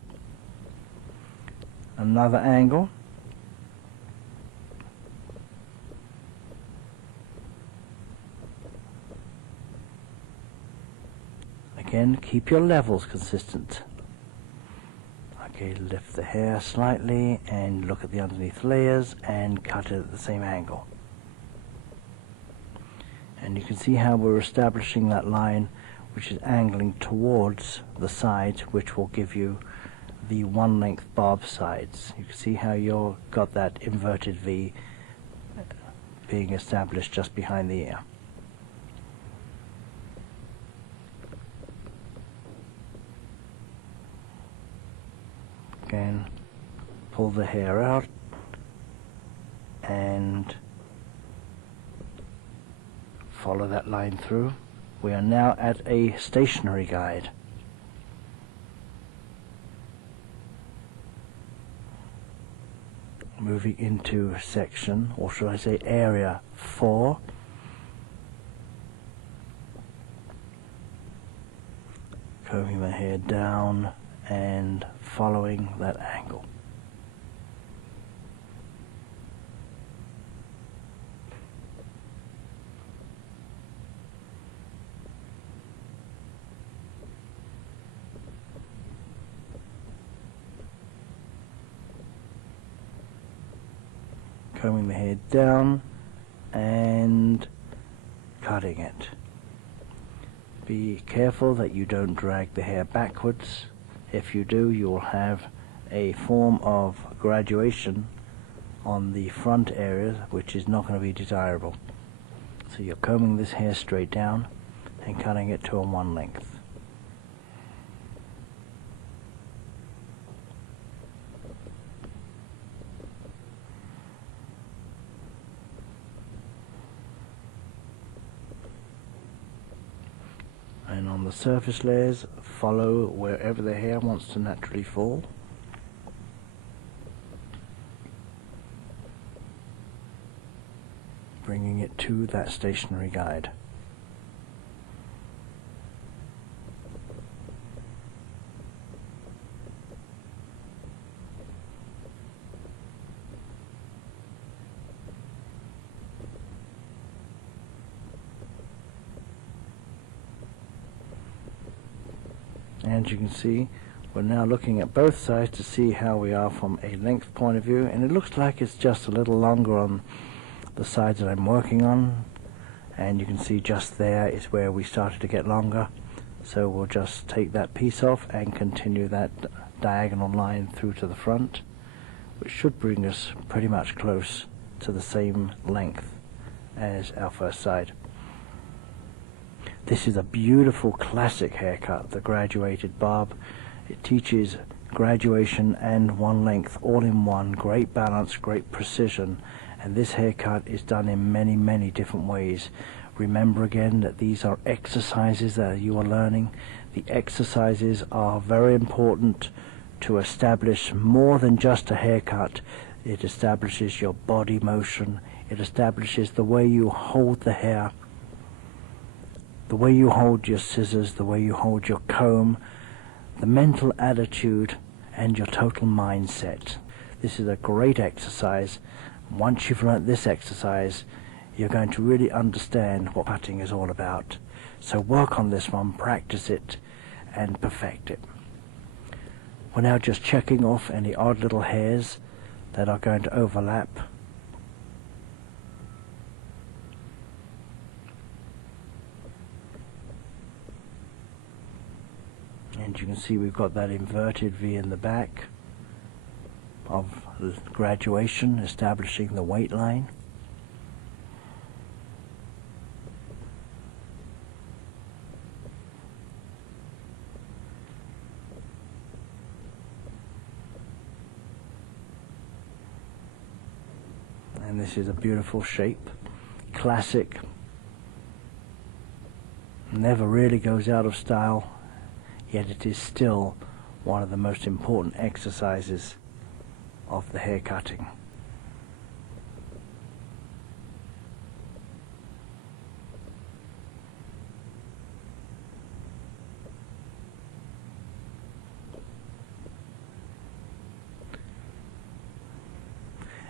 Another angle. Again, keep your levels consistent. Okay, lift the hair slightly and look at the underneath layers and cut it at the same angle. And you can see how we're establishing that line which is angling towards the sides, which will give you the one length bob sides. You can see how you've got that inverted V being established just behind the ear. Again, pull the hair out and follow that line through. We are now at a stationary guide. Moving into section, or should I say area 4. Combing the hair down and following that angle. Combing the hair down and cutting it. Be careful that you don't drag the hair backwards. If you do, you will have a form of graduation on the front areas, which is not going to be desirable. So you're combing this hair straight down and cutting it to a one length. And on the surface layers, follow wherever the hair wants to naturally fall. Bringing it to that stationary guide. And you can see we're now looking at both sides to see how we are from a length point of view, and it looks like it's just a little longer on the sides that I'm working on, and you can see just there is where we started to get longer. So we'll just take that piece off and continue that diagonal line through to the front, which should bring us pretty much close to the same length as our first side. This is a beautiful classic haircut, the graduated bob. It teaches graduation and one length all in one, great balance, great precision, and this haircut is done in many, many different ways. Remember again that these are exercises that you are learning. The exercises are very important to establish more than just a haircut. It establishes your body motion, it establishes the way you hold the hair, the way you hold your scissors, the way you hold your comb, the mental attitude, and your total mindset. This is a great exercise. Once you've learnt this exercise, you're going to really understand what cutting is all about. So work on this one, practice it, and perfect it. We're now just checking off any odd little hairs that are going to overlap. And you can see we've got that inverted V in the back of graduation, establishing the weight line. this is a beautiful shape, classic, never really goes out of style, yet it is still one of the most important exercises of the hair cutting.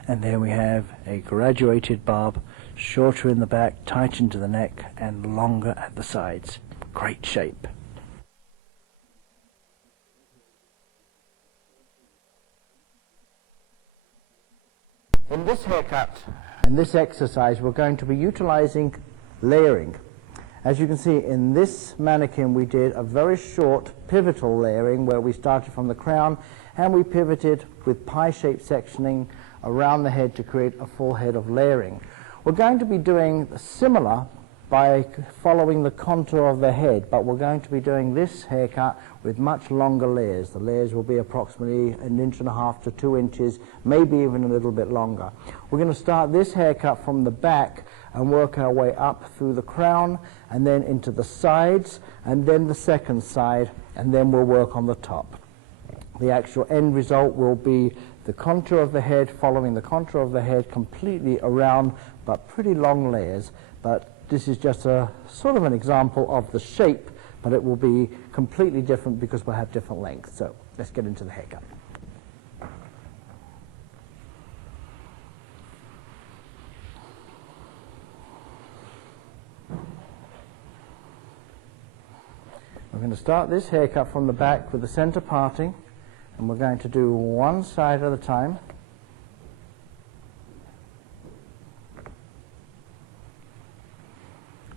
And there we have a graduated bob, shorter in the back, tight into the neck, and longer at the sides. Great shape. In this haircut, in this exercise, we're going to be utilizing layering. As you can see, in this mannequin we did a very short pivotal layering where we started from the crown and we pivoted with pie-shaped sectioning around the head to create a full head of layering. We're going to be doing similar by following the contour of the head, but we're going to be doing this haircut with much longer layers. The layers will be approximately 1.5 to 2 inches, maybe even a little bit longer. We're going to start this haircut from the back and work our way up through the crown and then into the sides and then the second side, and then we'll work on the top. The actual end result will be the contour of the head, following the contour of the head completely around, but pretty long layers. But this is just a sort of an example of the shape, but it will be completely different because we'll have different lengths. So let's get into the haircut. We're going to start this haircut from the back with the center parting, and we're going to do one side at a time.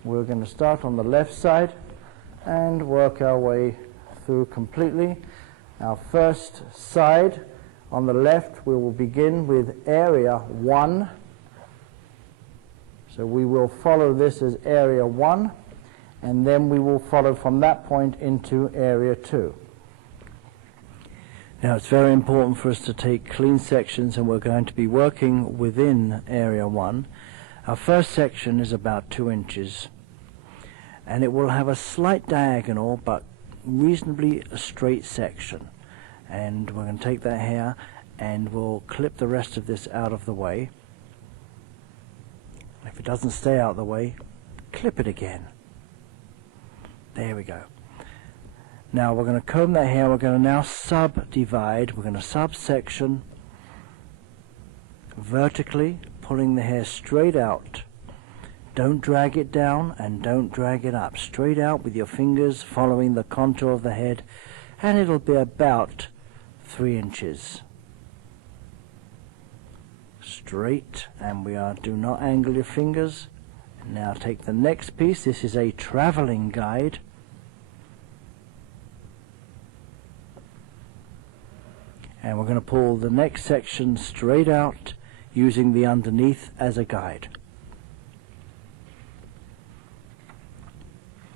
We're going to start on the left side and work our way through completely. Our first side on the left, we will begin with area 1. So we will follow this as area 1, and then we will follow from that point into area 2. Now it's very important for us to take clean sections, and we're going to be working within area 1. Our first section is about 2 inches, and it will have a slight diagonal but reasonably a straight section. And we're going to take that hair and we'll clip the rest of this out of the way. If it doesn't stay out of the way, clip it again. There we go. Now we're going to comb that hair. We're going to now subdivide. We're going to subsection vertically, pulling the hair straight out. Don't drag it down and don't drag it up. Straight out with your fingers, following the contour of the head, and it'll be about 3 inches. Straight, and do not angle your fingers. And now take the next piece. This is a traveling guide. And we're going to pull the next section straight out using the underneath as a guide.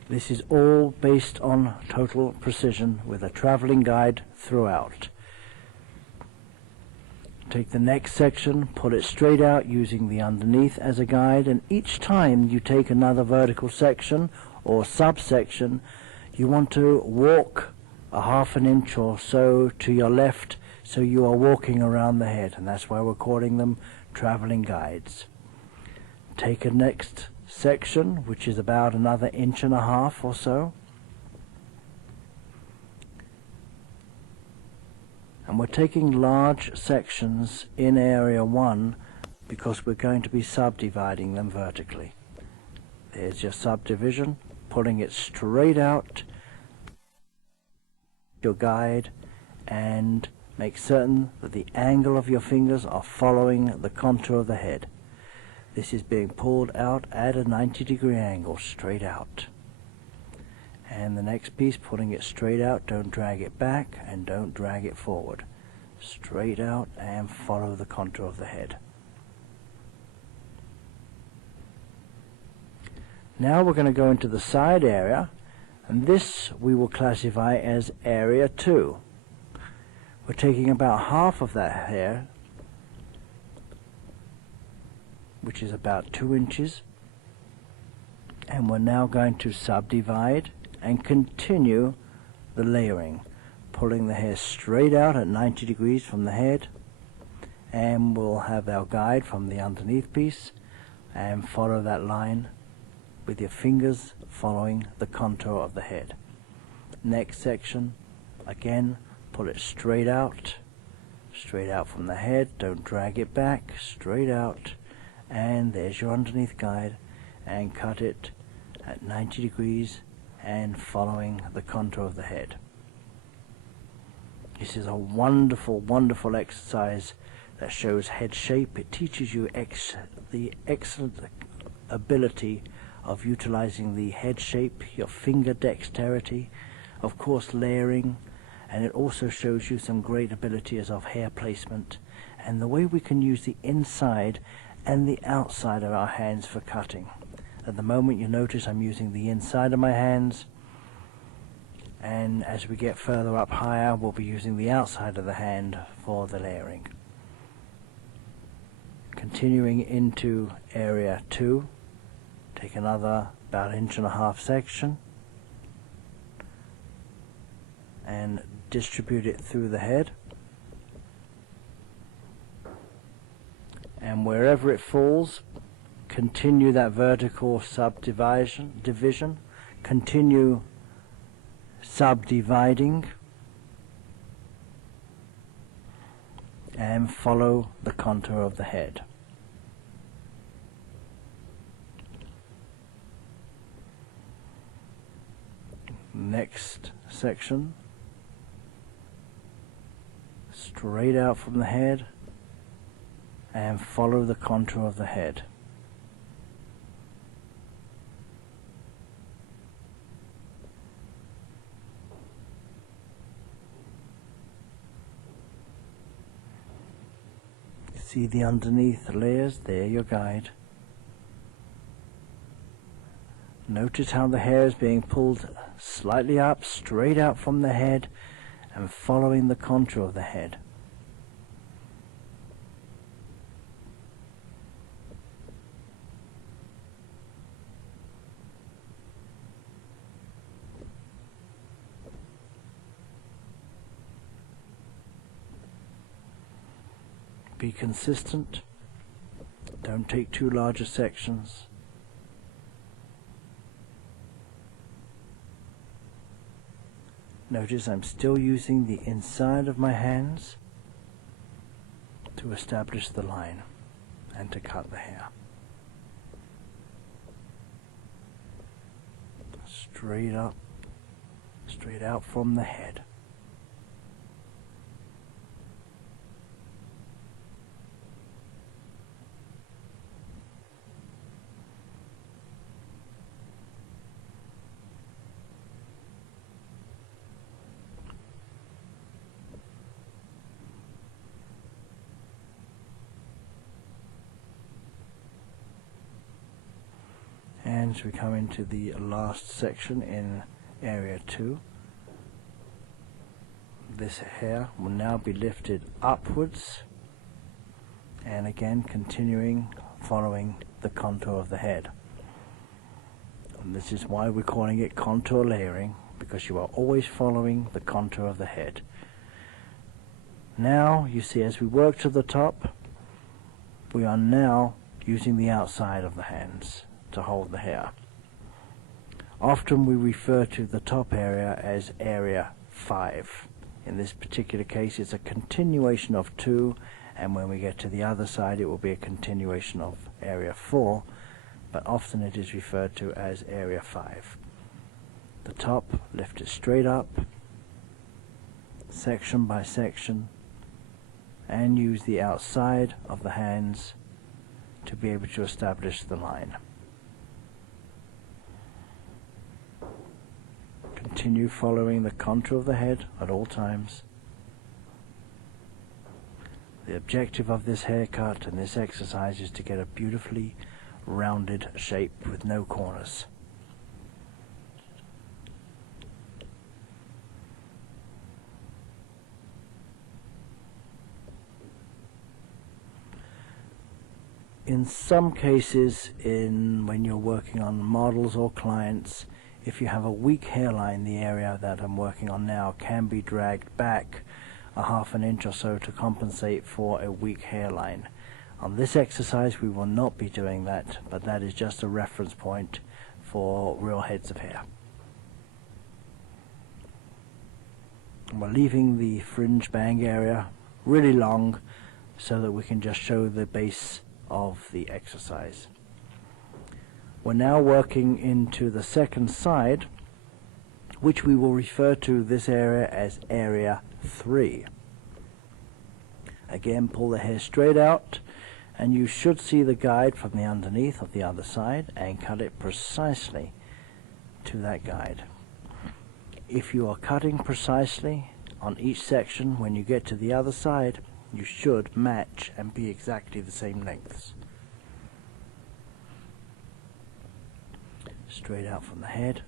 This is all based on total precision with a traveling guide throughout. Take the next section, pull it straight out using the underneath as a guide, and each time you take another vertical section or subsection, you want to walk a ½ an inch or so to your left, so you are walking around the head, and that's why we're calling them traveling guides. Take a next section, which is about another 1.5 inches or so, and we're taking large sections in area 1 because we're going to be subdividing them vertically. There's your subdivision, pulling it straight out, your guide, and make certain that the angle of your fingers are following the contour of the head. This is being pulled out at a 90-degree angle, straight out. And the next piece, pulling it straight out, don't drag it back and don't drag it forward. Straight out and follow the contour of the head. Now we're going to go into the side area, and this we will classify as area 2. We're taking about half of that hair which is about 2 inches, and we're now going to subdivide and continue the layering, pulling the hair straight out at 90 degrees from the head, and we'll have our guide from the underneath piece and follow that line with your fingers following the contour of the head. Next section, again, pull it straight out from the head, don't drag it back, straight out, and there's your underneath guide, and cut it at 90 degrees and following the contour of the head. This is a wonderful, wonderful exercise that shows head shape. It teaches you the excellent ability of utilizing the head shape, your finger dexterity, of course layering, and it also shows you some great abilities of hair placement and the way we can use the inside and the outside of our hands for cutting. At the moment you notice I'm using the inside of my hands, and as we get further up higher we'll be using the outside of the hand for the layering. Continuing into area 2, take another about 1.5 inch section and distribute it through the head, and wherever it falls, continue that vertical division, continue subdividing, and follow the contour of the head. Next section, straight out from the head and follow the contour of the head. See the underneath layers? There, your guide. Notice how the hair is being pulled slightly up, straight out from the head, and following the contour of the head. Be consistent. Don't take too large sections. Notice I'm still using the inside of my hands to establish the line and to cut the hair. Straight up, straight out from the head. And as we come into the last section in area 2, this hair will now be lifted upwards, and again continuing following the contour of the head. And this is why we're calling it contour layering, because you are always following the contour of the head. Now you see, as we work to the top, we are now using the outside of the hands to hold the hair. Often we refer to the top area as area 5. In this particular case it's a continuation of 2, and when we get to the other side it will be a continuation of area 4, but often it is referred to as area 5. The top, lift it straight up, section by section, and use the outside of the hands to be able to establish the line. Continue following the contour of the head at all times. The objective of this haircut and this exercise is to get a beautifully rounded shape with no corners. In some cases, when you're working on models or clients, if you have a weak hairline, the area that I'm working on now can be dragged back a half an inch or so to compensate for a weak hairline. On this exercise we will not be doing that, but that is just a reference point for real heads of hair. And we're leaving the fringe bang area really long so that we can just show the base of the exercise. We're now working into the second side, which we will refer to this area as area 3. Again, pull the hair straight out, and you should see the guide from the underneath of the other side and cut it precisely to that guide. If you are cutting precisely on each section, when you get to the other side, you should match and be exactly the same lengths. Straight out from the head.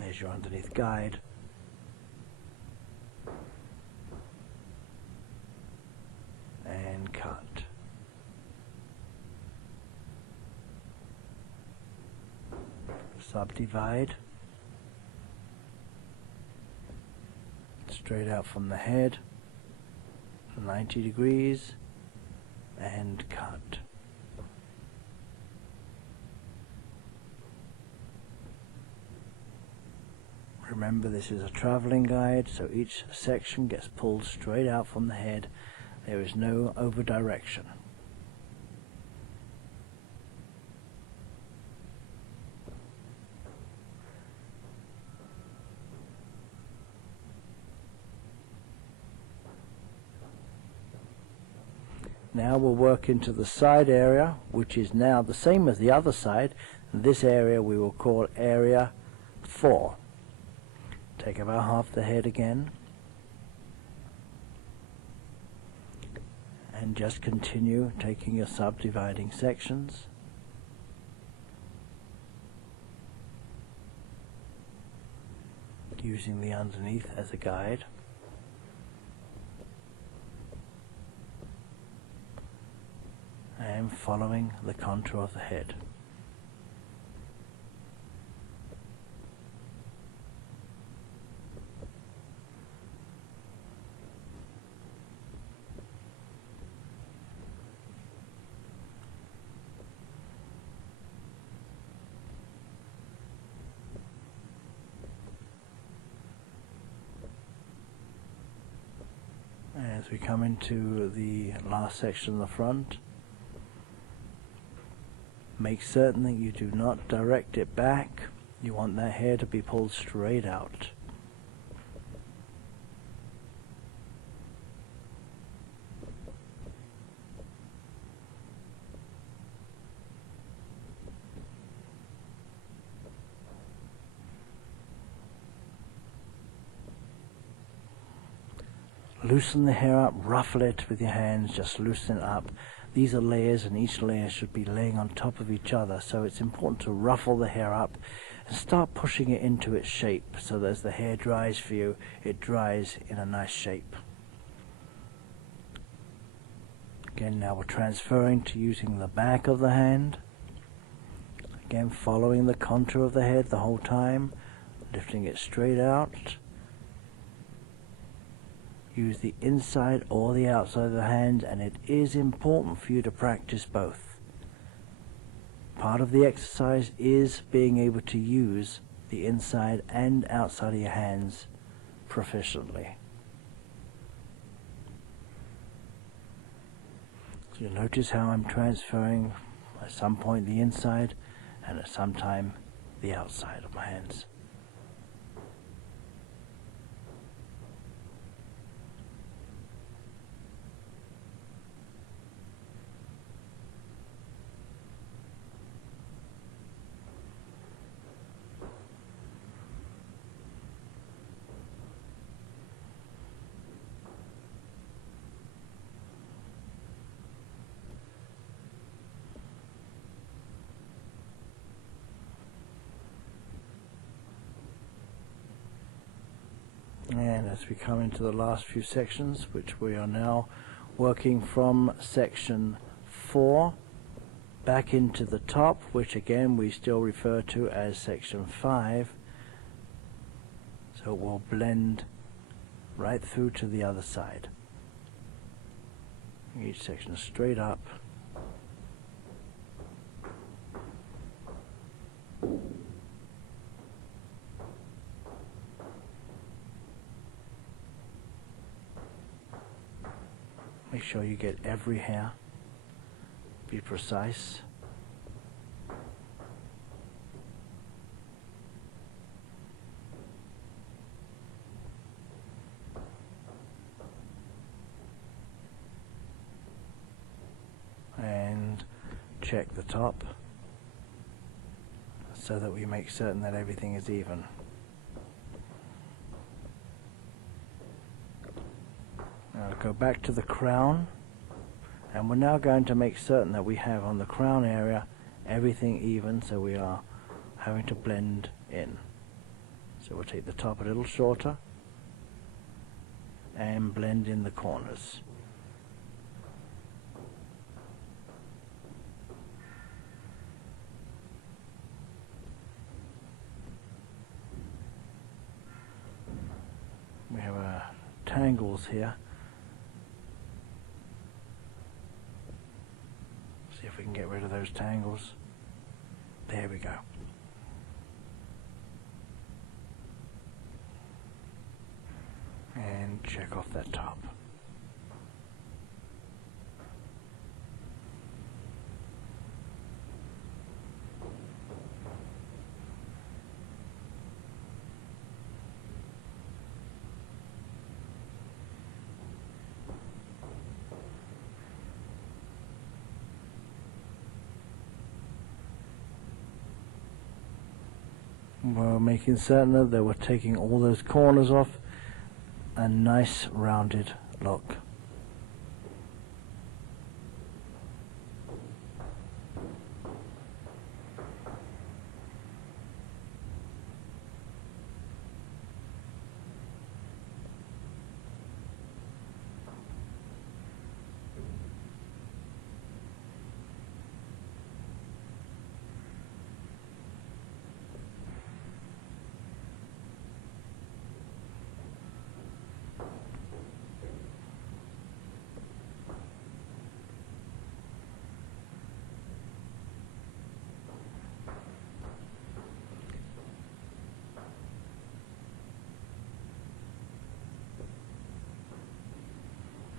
There's your underneath guide. And cut. Subdivide. Straight out from the head, 90 degrees, and cut. Remember, this is a traveling guide, so each section gets pulled straight out from the head. There is no over direction. Now we'll work into the side area, which is now the same as the other side. This area we will call area 4. Take about half the head again, and just continue taking your subdividing sections. Using the underneath as a guide. And following the contour of the head. As we come into the last section of the front, make certain that you do not direct it back. You want that hair to be pulled straight out. Loosen the hair up, ruffle it with your hands, just loosen it up. These are layers, and each layer should be laying on top of each other, so it's important to ruffle the hair up and start pushing it into its shape, so that as the hair dries for you, it dries in a nice shape. Again, now we're transferring to using the back of the hand. Again, following the contour of the head the whole time, lifting it straight out. Use the inside or the outside of the hand, and it is important for you to practice both. Part of the exercise is being able to use the inside and outside of your hands proficiently. So you'll notice how I'm transferring at some point the inside and at some time the outside of my hands. And as we come into the last few sections, which we are now working from section 4 back into the top, which again we still refer to as section 5, so it will blend right through to the other side. Each section straight up. Make sure you get every hair. Be precise. And check the top so that we make certain that everything is even. Now go back to the crown, and we're now going to make certain that we have on the crown area everything even, so we are having to blend in. So we'll take the top a little shorter and blend in the corners. We have tangles here. See if we can get rid of those tangles. There we go. And check off that top. We're making certain that we're taking all those corners off. A nice rounded look.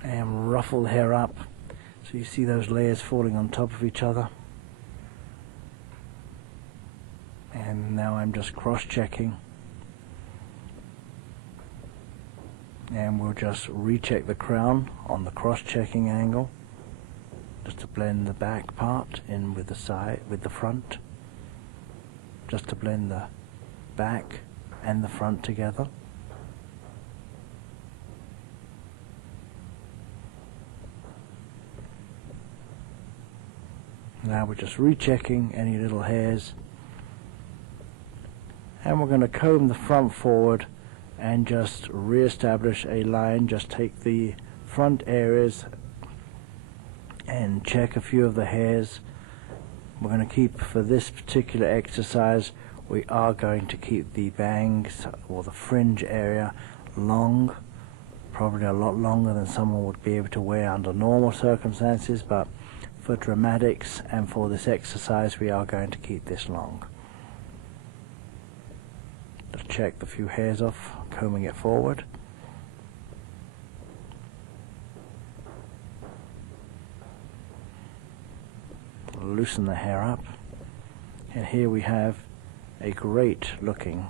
And ruffle the hair up so you see those layers falling on top of each other. And now I'm just cross-checking, and we'll just recheck the crown on the cross-checking angle just to blend the back part in with the side, with the front, just to blend the back and the front together. Now we're just rechecking any little hairs, and we're going to comb the front forward and just re-establish a line. Just take the front areas and check a few of the hairs. We're going to keep, for this particular exercise, we are going to keep the bangs or the fringe area long, probably a lot longer than someone would be able to wear under normal circumstances, but for dramatics and for this exercise we are going to keep this long. Just check the few hairs off, combing it forward. Loosen the hair up, and here we have a great looking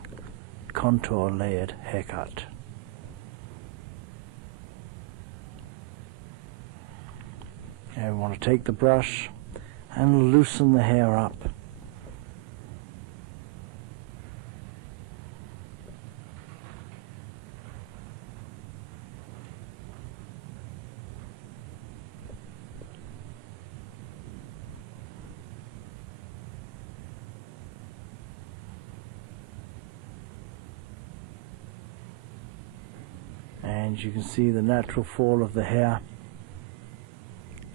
contour layered haircut. And we want to take the brush and loosen the hair up. and you can see the natural fall of the hair.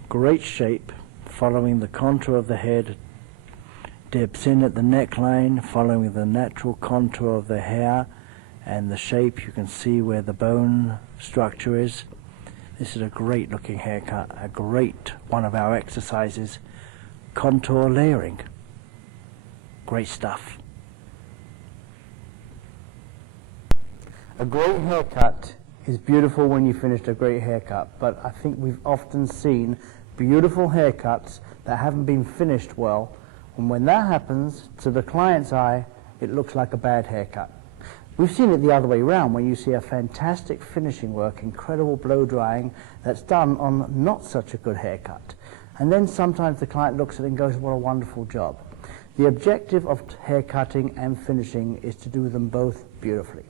Great shape, following the contour of the head, dips in at the neckline, following the natural contour of the hair and the shape. You can see where the bone structure is. This is a great looking haircut, a great one of our exercises, contour layering. Great stuff. A great haircut is beautiful when you finished a great haircut, but I think we've often seen beautiful haircuts that haven't been finished well, and when that happens, to the client's eye, it looks like a bad haircut. We've seen it the other way around, when you see a fantastic finishing work, incredible blow drying that's done on not such a good haircut. And then sometimes the client looks at it and goes, what a wonderful job. The objective of haircutting and finishing is to do them both beautifully.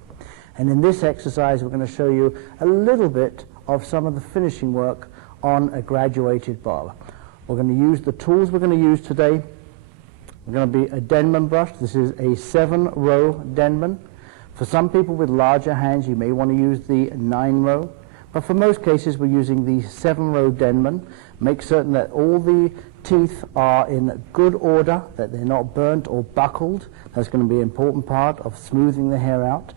And in this exercise, we're going to show you a little bit of some of the finishing work on a graduated bob. We're going to use the tools we're going to use today. We're going to be a Denman brush. This is a 7-row Denman. For some people with larger hands, you may want to use the 9-row. But for most cases, we're using the 7-row Denman. Make certain that all the teeth are in good order, that they're not burnt or buckled. That's going to be an important part of smoothing the hair out.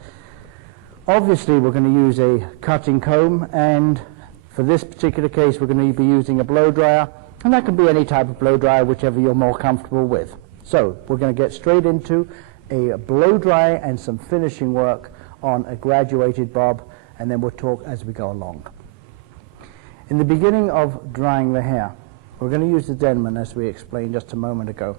Obviously, we're going to use a cutting comb, and for this particular case, we're going to be using a blow dryer, and that can be any type of blow dryer, whichever you're more comfortable with. So, we're going to get straight into a blow dry and some finishing work on a graduated bob, and then we'll talk as we go along. In the beginning of drying the hair, we're going to use the Denman, as we explained just a moment ago.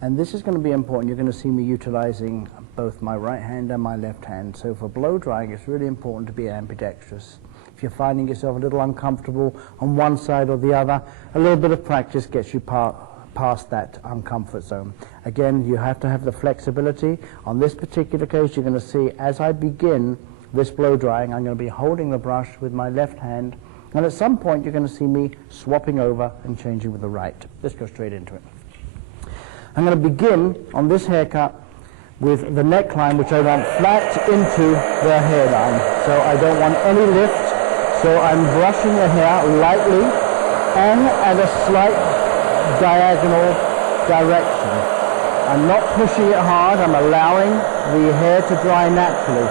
And this is going to be important. You're going to see me utilizing both my right hand and my left hand. So for blow drying, it's really important to be ambidextrous. If you're finding yourself a little uncomfortable on one side or the other, a little bit of practice gets you past that uncomfort zone. Again, you have to have the flexibility. On this particular case, you're going to see as I begin this blow drying, I'm going to be holding the brush with my left hand, and at some point you're going to see me swapping over and changing with the right. Let's go straight into it. I'm going to begin on this haircut with the neckline, which I want flat into the hairline. So I don't want any lift. So I'm brushing the hair lightly and at a slight diagonal direction. I'm not pushing it hard. I'm allowing the hair to dry naturally.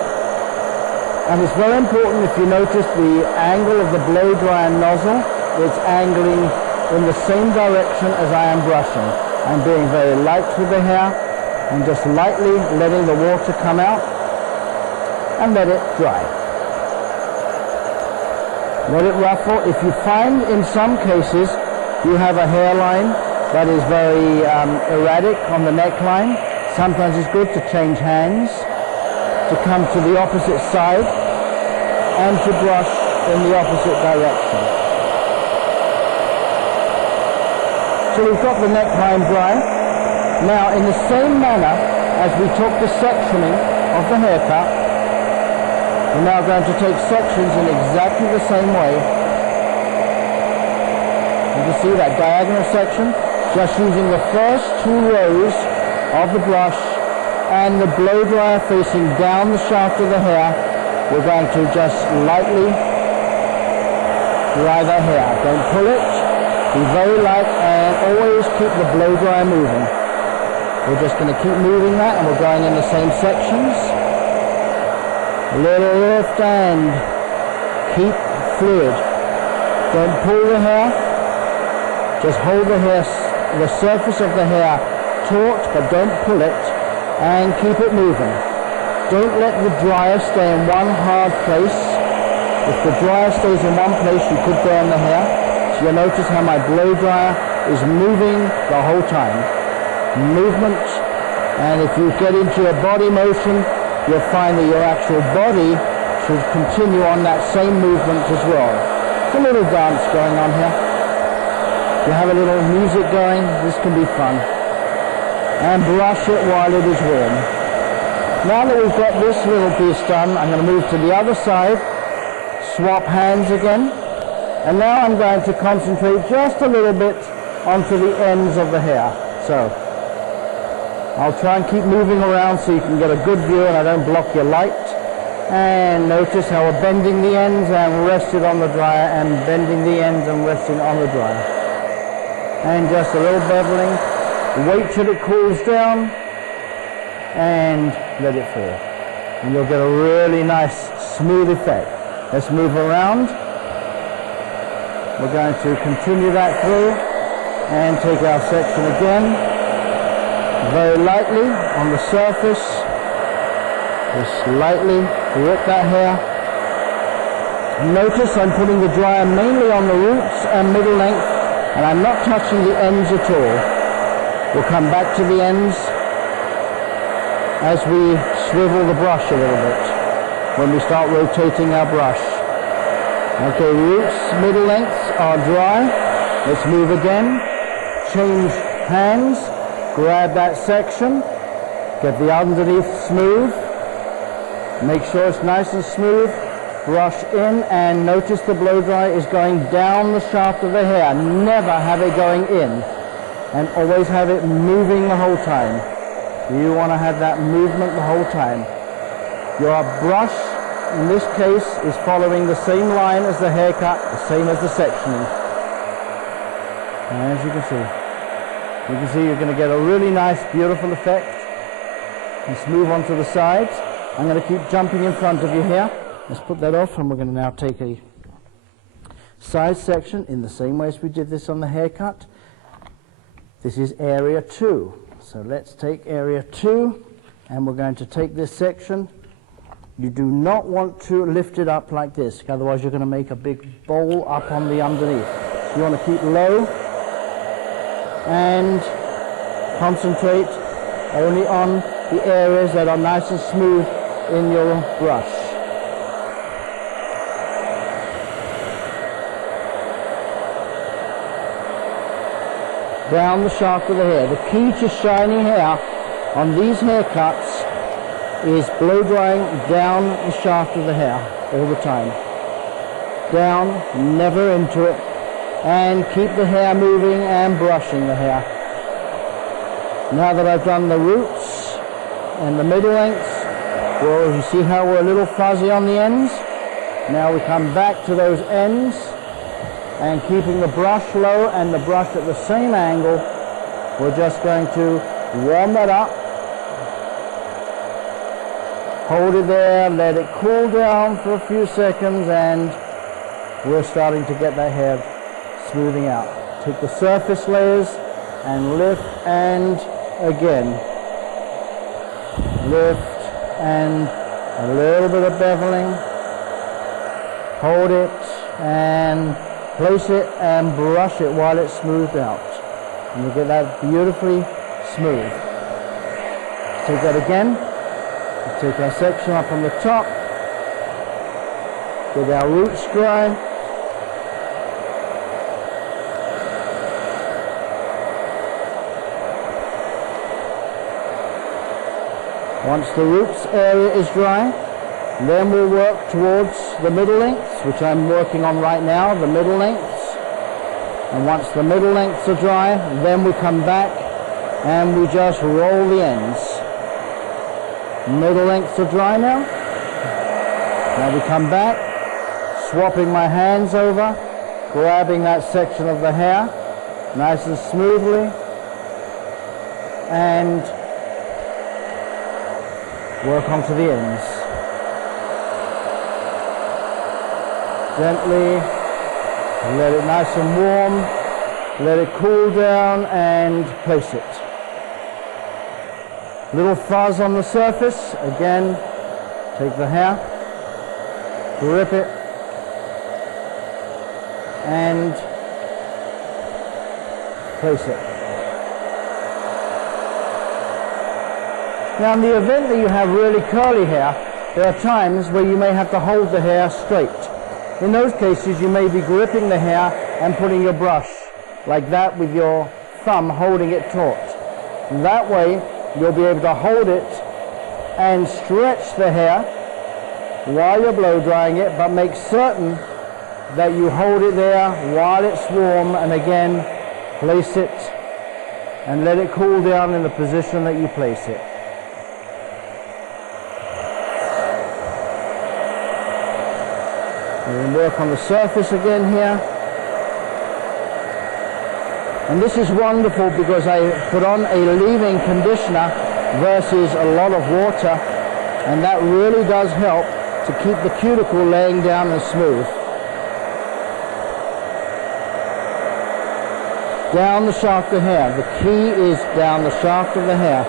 And it's very important, if you notice the angle of the blow dryer nozzle, it's angling in the same direction as I am brushing. I'm being very light with the hair and just lightly letting the water come out and let it dry. Let it ruffle. If you find in some cases you have a hairline that is very erratic on the neckline, sometimes it's good to change hands, to come to the opposite side and to brush in the opposite direction. So we've got the neckline dry. Now, in the same manner as we took the sectioning of the haircut, we're now going to take sections in exactly the same way. You can see that diagonal section, just using the first 2 rows of the brush and the blow dryer facing down the shaft of the hair. We're going to just lightly dry the hair. Don't pull it. Be very light and always keep the blow dryer moving. We're just going to keep moving that, and we're going in the same sections. A little lift and keep fluid. Don't pull the hair. Just hold the hair, the surface of the hair taut, but don't pull it, and keep it moving. Don't let the dryer stay in one hard place. If the dryer stays in one place, you could burn the hair. You'll notice how my blow dryer is moving the whole time. Movement, and if you get into a body motion, you'll find that your actual body should continue on that same movement as well. It's a little dance going on here. If you have a little music going, this can be fun. And brush it while it is warm. Now that we've got this little piece done, I'm going to move to the other side, swap hands again. And now I'm going to concentrate just a little bit onto the ends of the hair. So I'll try and keep moving around so you can get a good view and I don't block your light. And notice how we're bending the ends and rested on the dryer, and bending the ends and resting on the dryer. And just a little beveling. Wait till it cools down and let it fall. And you'll get a really nice smooth effect. Let's move around. We're going to continue that through and take our section again. Very lightly on the surface. Just lightly rip that hair. Notice I'm putting the dryer mainly on the roots and middle length, and I'm not touching the ends at all. We'll come back to the ends as we swivel the brush a little bit when we start rotating our brush. Okay, roots, middle lengths are dry. Let's move again. Change hands. Grab that section. Get the underneath smooth. Make sure it's nice and smooth. Brush in, and notice the blow dry is going down the shaft of the hair. Never have it going in, and always have it moving the whole time. You want to have that movement the whole time. Your brush, in this case, is following the same line as the haircut, the same as the sectioning. And as you can see you're going to get a really nice, beautiful effect. Let's move on to the sides. I'm going to keep jumping in front of you here. Let's put that off, and we're going to now take a side section in the same way as we did this on the haircut. This is area 2. So let's take area 2, and we're going to take this section. You do not want to lift it up like this, otherwise you're going to make a big bowl up on the underneath. So you want to keep low and concentrate only on the areas that are nice and smooth in your brush. Down the shaft of the hair. The key to shiny hair on these haircuts is blow drying down the shaft of the hair all the time. Down, never into it, and keep the hair moving and brushing the hair. Now that I've done the roots and the middle lengths, well, you see how we're a little fuzzy on the ends? Now we come back to those ends, and keeping the brush low and the brush at the same angle, we're just going to warm that up. Hold it there, let it cool down for a few seconds, and we're starting to get that hair smoothing out. Take the surface layers and lift, and again. Lift, and a little bit of beveling. Hold it, and place it, and brush it while it's smoothed out. And you get that beautifully smooth. Take that again. Take our section up on the top. Get our roots dry. Once the roots area is dry, then we'll work towards the middle lengths, which I'm working on right now, the middle lengths. And once the middle lengths are dry, then we come back and we just roll the ends. Middle lengths are dry now. Now we come back, swapping my hands over, grabbing that section of the hair, nice and smoothly, and work onto the ends. Gently, let it nice and warm, let it cool down, and place it. Little fuzz on the surface. Again, take the hair, grip it, and place it. Now, in the event that you have really curly hair, there are times where you may have to hold the hair straight. In those cases, you may be gripping the hair and putting your brush like that with your thumb, holding it taut. That way, you'll be able to hold it and stretch the hair while you're blow drying it, but make certain that you hold it there while it's warm, and again, place it and let it cool down in the position that you place it. We'll work on the surface again here. And this is wonderful because I put on a leave-in conditioner versus a lot of water, and that really does help to keep the cuticle laying down and smooth. Down the shaft of hair. The key is down the shaft of the hair.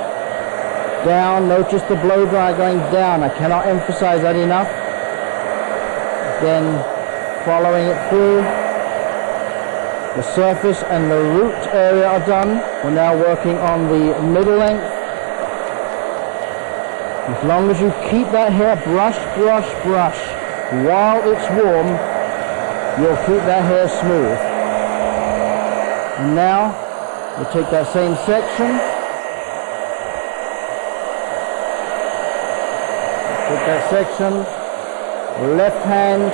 Down, notice the blow dry going down. I cannot emphasize that enough. Then following it through. The surface and the root area are done. We're now working on the middle length. As long as you keep that hair brush, brush, brush while it's warm, you'll keep that hair smooth. And now we'll take that same section, take that section, left hand,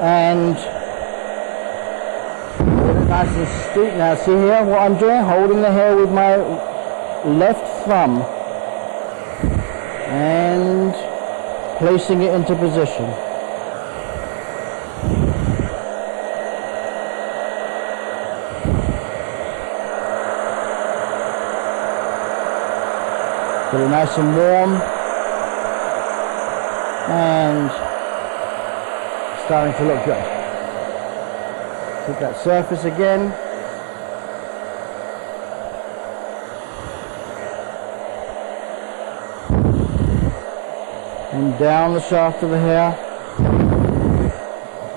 and hold it nice and steep. Now see here what I'm doing, holding the hair with my left thumb and placing it into position. Get it nice and warm and starting to look good. Take that surface again. And down the shaft of the hair.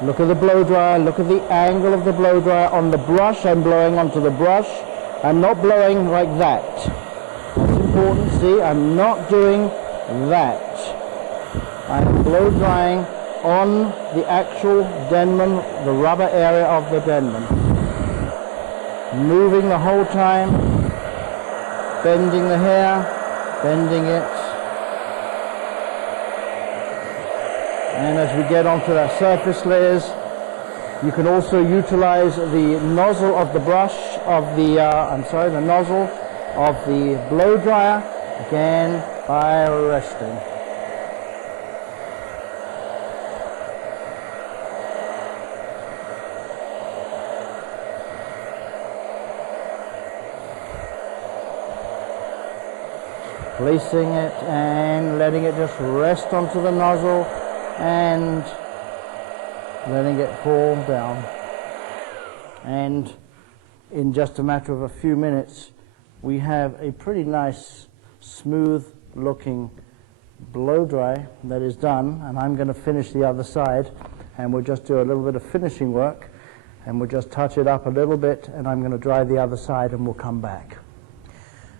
Look at the blow dryer, look at the angle of the blow dryer on the brush. I'm blowing onto the brush. I'm not blowing like that. That's important, see, I'm not doing that. I'm blow drying on the actual Denman, the rubber area of the Denman. Moving the whole time, bending the hair, bending it. And as we get onto our surface layers, you can also utilize the nozzle of the brush of the, the nozzle of the blow dryer, again by resting. Placing it and letting it just rest onto the nozzle and letting it fall down. And in just a matter of a few minutes, we have a pretty nice, smooth looking blow dry that is done. And I'm going to finish the other side, and we'll just do a little bit of finishing work, and we'll just touch it up a little bit, and I'm going to dry the other side, and we'll come back.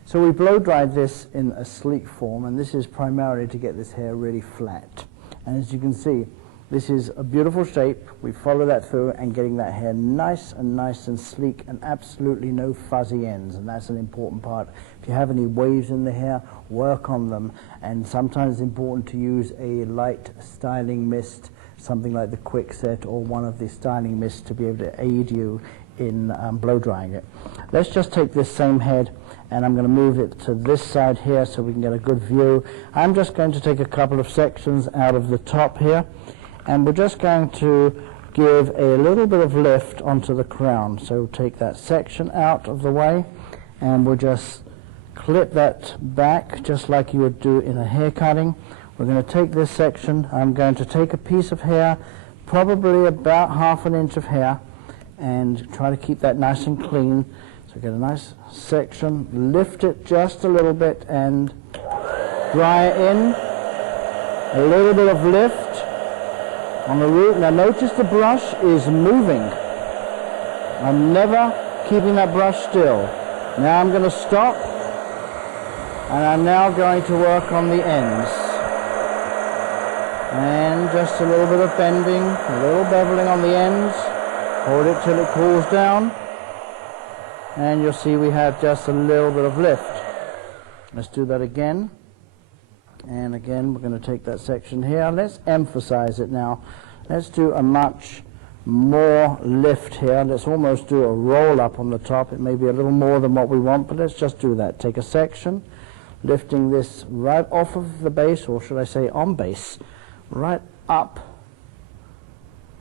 So we blow dried this in a sleek form, and this is primarily to get this hair really flat. And as you can see, this is a beautiful shape. We follow that through and getting that hair nice and sleek and absolutely no fuzzy ends, and that's an important part. If you have any waves in the hair, work on them, and sometimes it's important to use a light styling mist, something like the Quickset or one of the styling mists to be able to aid you in blow drying it. Let's just take this same head, and I'm going to move it to this side here so we can get a good view. I'm just going to take a couple of sections out of the top here, and we're just going to give a little bit of lift onto the crown. So take that section out of the way, and we'll just clip that back just like you would do in a hair cutting. We're going to take this section. I'm going to take a piece of hair, probably about ½ an inch of hair, and try to keep that nice and clean. So get a nice section, lift it just a little bit and dry it in. A little bit of lift on the root. Now notice the brush is moving. I'm never keeping that brush still. Now I'm going to stop, and I'm now going to work on the ends. And just a little bit of bending, a little beveling on the ends. Hold it till it cools down, and you'll see we have just a little bit of lift. Let's do that again. And again, we're going to take that section here. Let's emphasize it now. Let's do a much more lift here. Let's almost do a roll up on the top. It may be a little more than what we want, but let's just do that. Take a section, lifting this right off of the base, or should I say on base, right up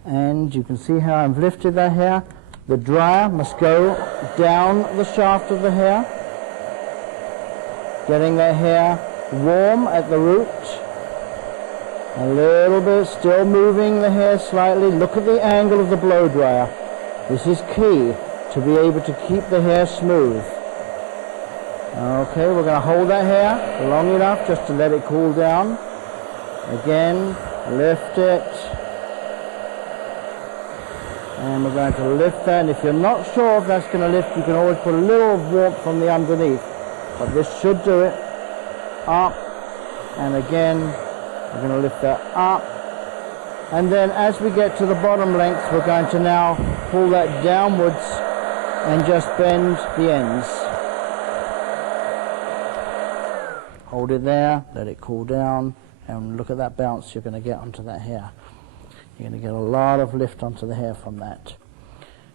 And you can see how I've lifted that hair. The dryer must go down the shaft of the hair, getting that hair warm at the root. A little bit, still moving the hair slightly. Look at the angle of the blow dryer. This is key to be able to keep the hair smooth. Okay, we're going to hold that hair long enough just to let it cool down. Again, lift it. And we're going to lift that. And if you're not sure if that's going to lift, you can always put a little warmth from the underneath. But this should do it. Up. And again, we're going to lift that up. And then as we get to the bottom length, we're going to now pull that downwards and just bend the ends. Hold it there, let it cool down, and look at that bounce you're going to get onto that hair. You're going to get a lot of lift onto the hair from that.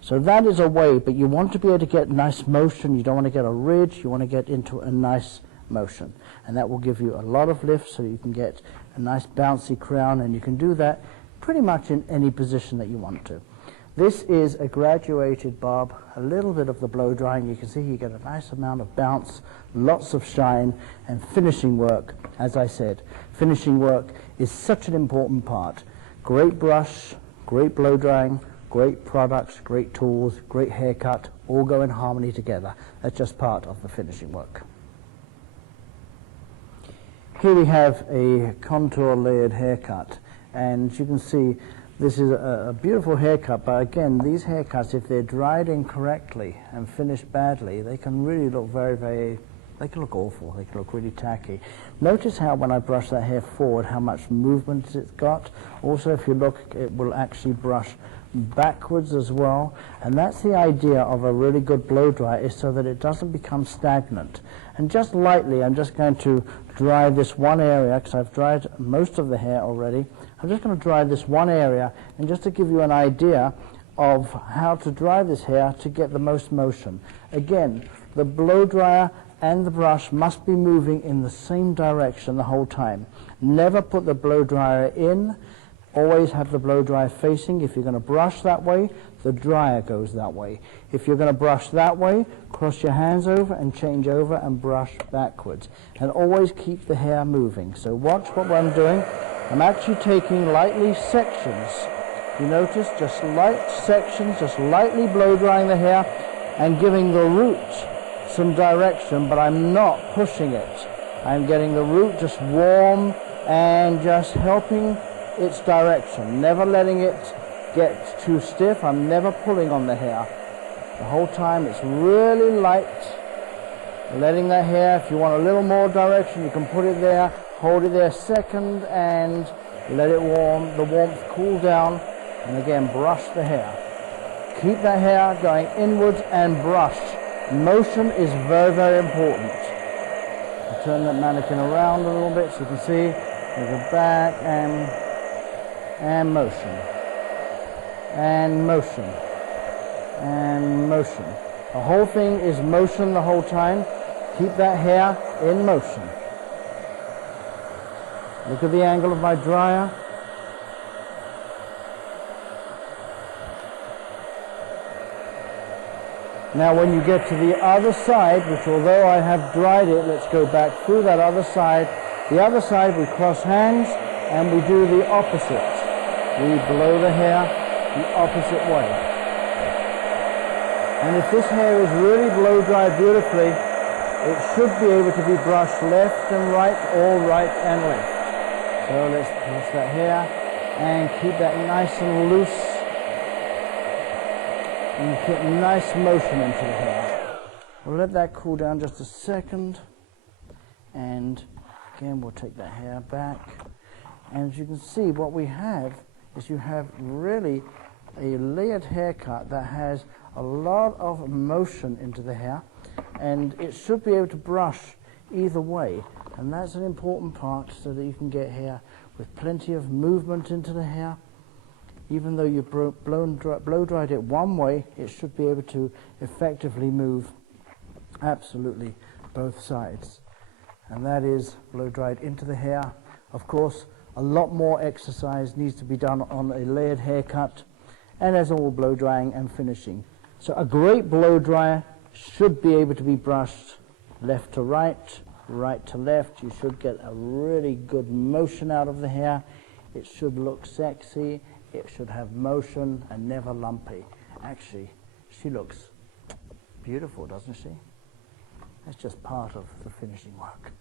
So that is a way, but you want to be able to get nice motion. You don't want to get a ridge, you want to get into a nice motion. And that will give you a lot of lift so you can get a nice bouncy crown, and you can do that pretty much in any position that you want to. This is a graduated bob, a little bit of the blow drying. You can see you get a nice amount of bounce, lots of shine, and finishing work. As I said, finishing work is such an important part. Great brush, great blow drying, great products, great tools, great haircut, all go in harmony together. That's just part of the finishing work. Here we have a contour layered haircut, and you can see this is a beautiful haircut, but again, these haircuts, if they're dried incorrectly and finished badly, they can really look they can look awful, they can look really tacky. Notice how when I brush that hair forward, how much movement it's got. Also, if you look, it will actually brush backwards as well, and that's the idea of a really good blow dry, is so that it doesn't become stagnant. And just lightly, I'm just going to dry this one area, because I've dried most of the hair already. I'm just going to dry this one area, and just to give you an idea of how to dry this hair to get the most motion. Again, the blow dryer and the brush must be moving in the same direction the whole time. Never put the blow dryer in. Always have the blow dryer facing. If you're going to brush that way, the dryer goes that way. If you're going to brush that way, cross your hands over and change over and brush backwards. And always keep the hair moving. So watch what I'm doing. I'm actually taking lightly sections. You notice, just light sections, just lightly blow drying the hair and giving the root some direction, but I'm not pushing it. I'm getting the root just warm and just helping its direction, never letting it get too stiff. I'm never pulling on the hair. The whole time it's really light, letting that hair, if you want a little more direction, you can put it there, hold it there a second and let it warm, the warmth cool down, and again brush the hair. Keep that hair going inwards and brush. Motion is very, very important. I'll turn that mannequin around a little bit so you can see. We go back and motion, and motion, and motion. The whole thing is motion the whole time. Keep that hair in motion. Look at the angle of my dryer. Now when you get to the other side, which although I have dried it, let's go back through that other side. The other side we cross hands and we do the opposite. We blow the hair the opposite way. And if this hair is really blow dried beautifully, it should be able to be brushed left and right, or right and left. So let's brush that hair and keep that nice and loose and get nice motion into the hair. We'll let that cool down just a second, and again we'll take that hair back. And as you can see, what we have is you have really a layered haircut that has a lot of motion into the hair, and it should be able to brush either way, and that's an important part so that you can get hair with plenty of movement into the hair. Even though you blow dried it one way, it should be able to effectively move absolutely both sides. And that is blow dried into the hair. Of course, A lot more exercise needs to be done on a layered haircut, and as all blow drying and finishing. So a great blow dryer should be able to be brushed left to right, right to left. You should get a really good motion out of the hair. It should look sexy. It should have motion and never lumpy. Actually, she looks beautiful, doesn't she? That's just part of the finishing work.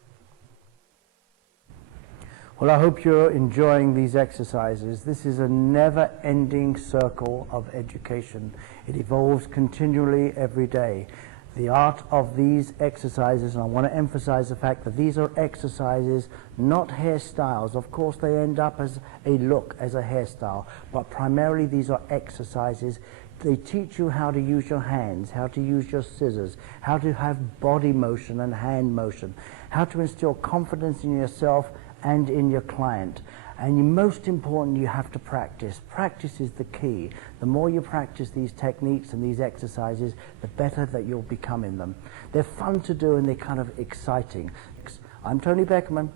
Well, I hope you're enjoying these exercises. This is a never-ending circle of education. It evolves continually every day. The art of these exercises, and I want to emphasize the fact that these are exercises, not hairstyles. Of course, they end up as a look, as a hairstyle, but primarily these are exercises. They teach you how to use your hands, how to use your scissors, how to have body motion and hand motion, how to instill confidence in yourself and in your client. And most important, you have to practice. Practice is the key. The more you practice these techniques and these exercises, the better that you'll become in them. They're fun to do and they're kind of exciting. I'm Tony Beckerman.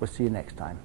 We'll see you next time.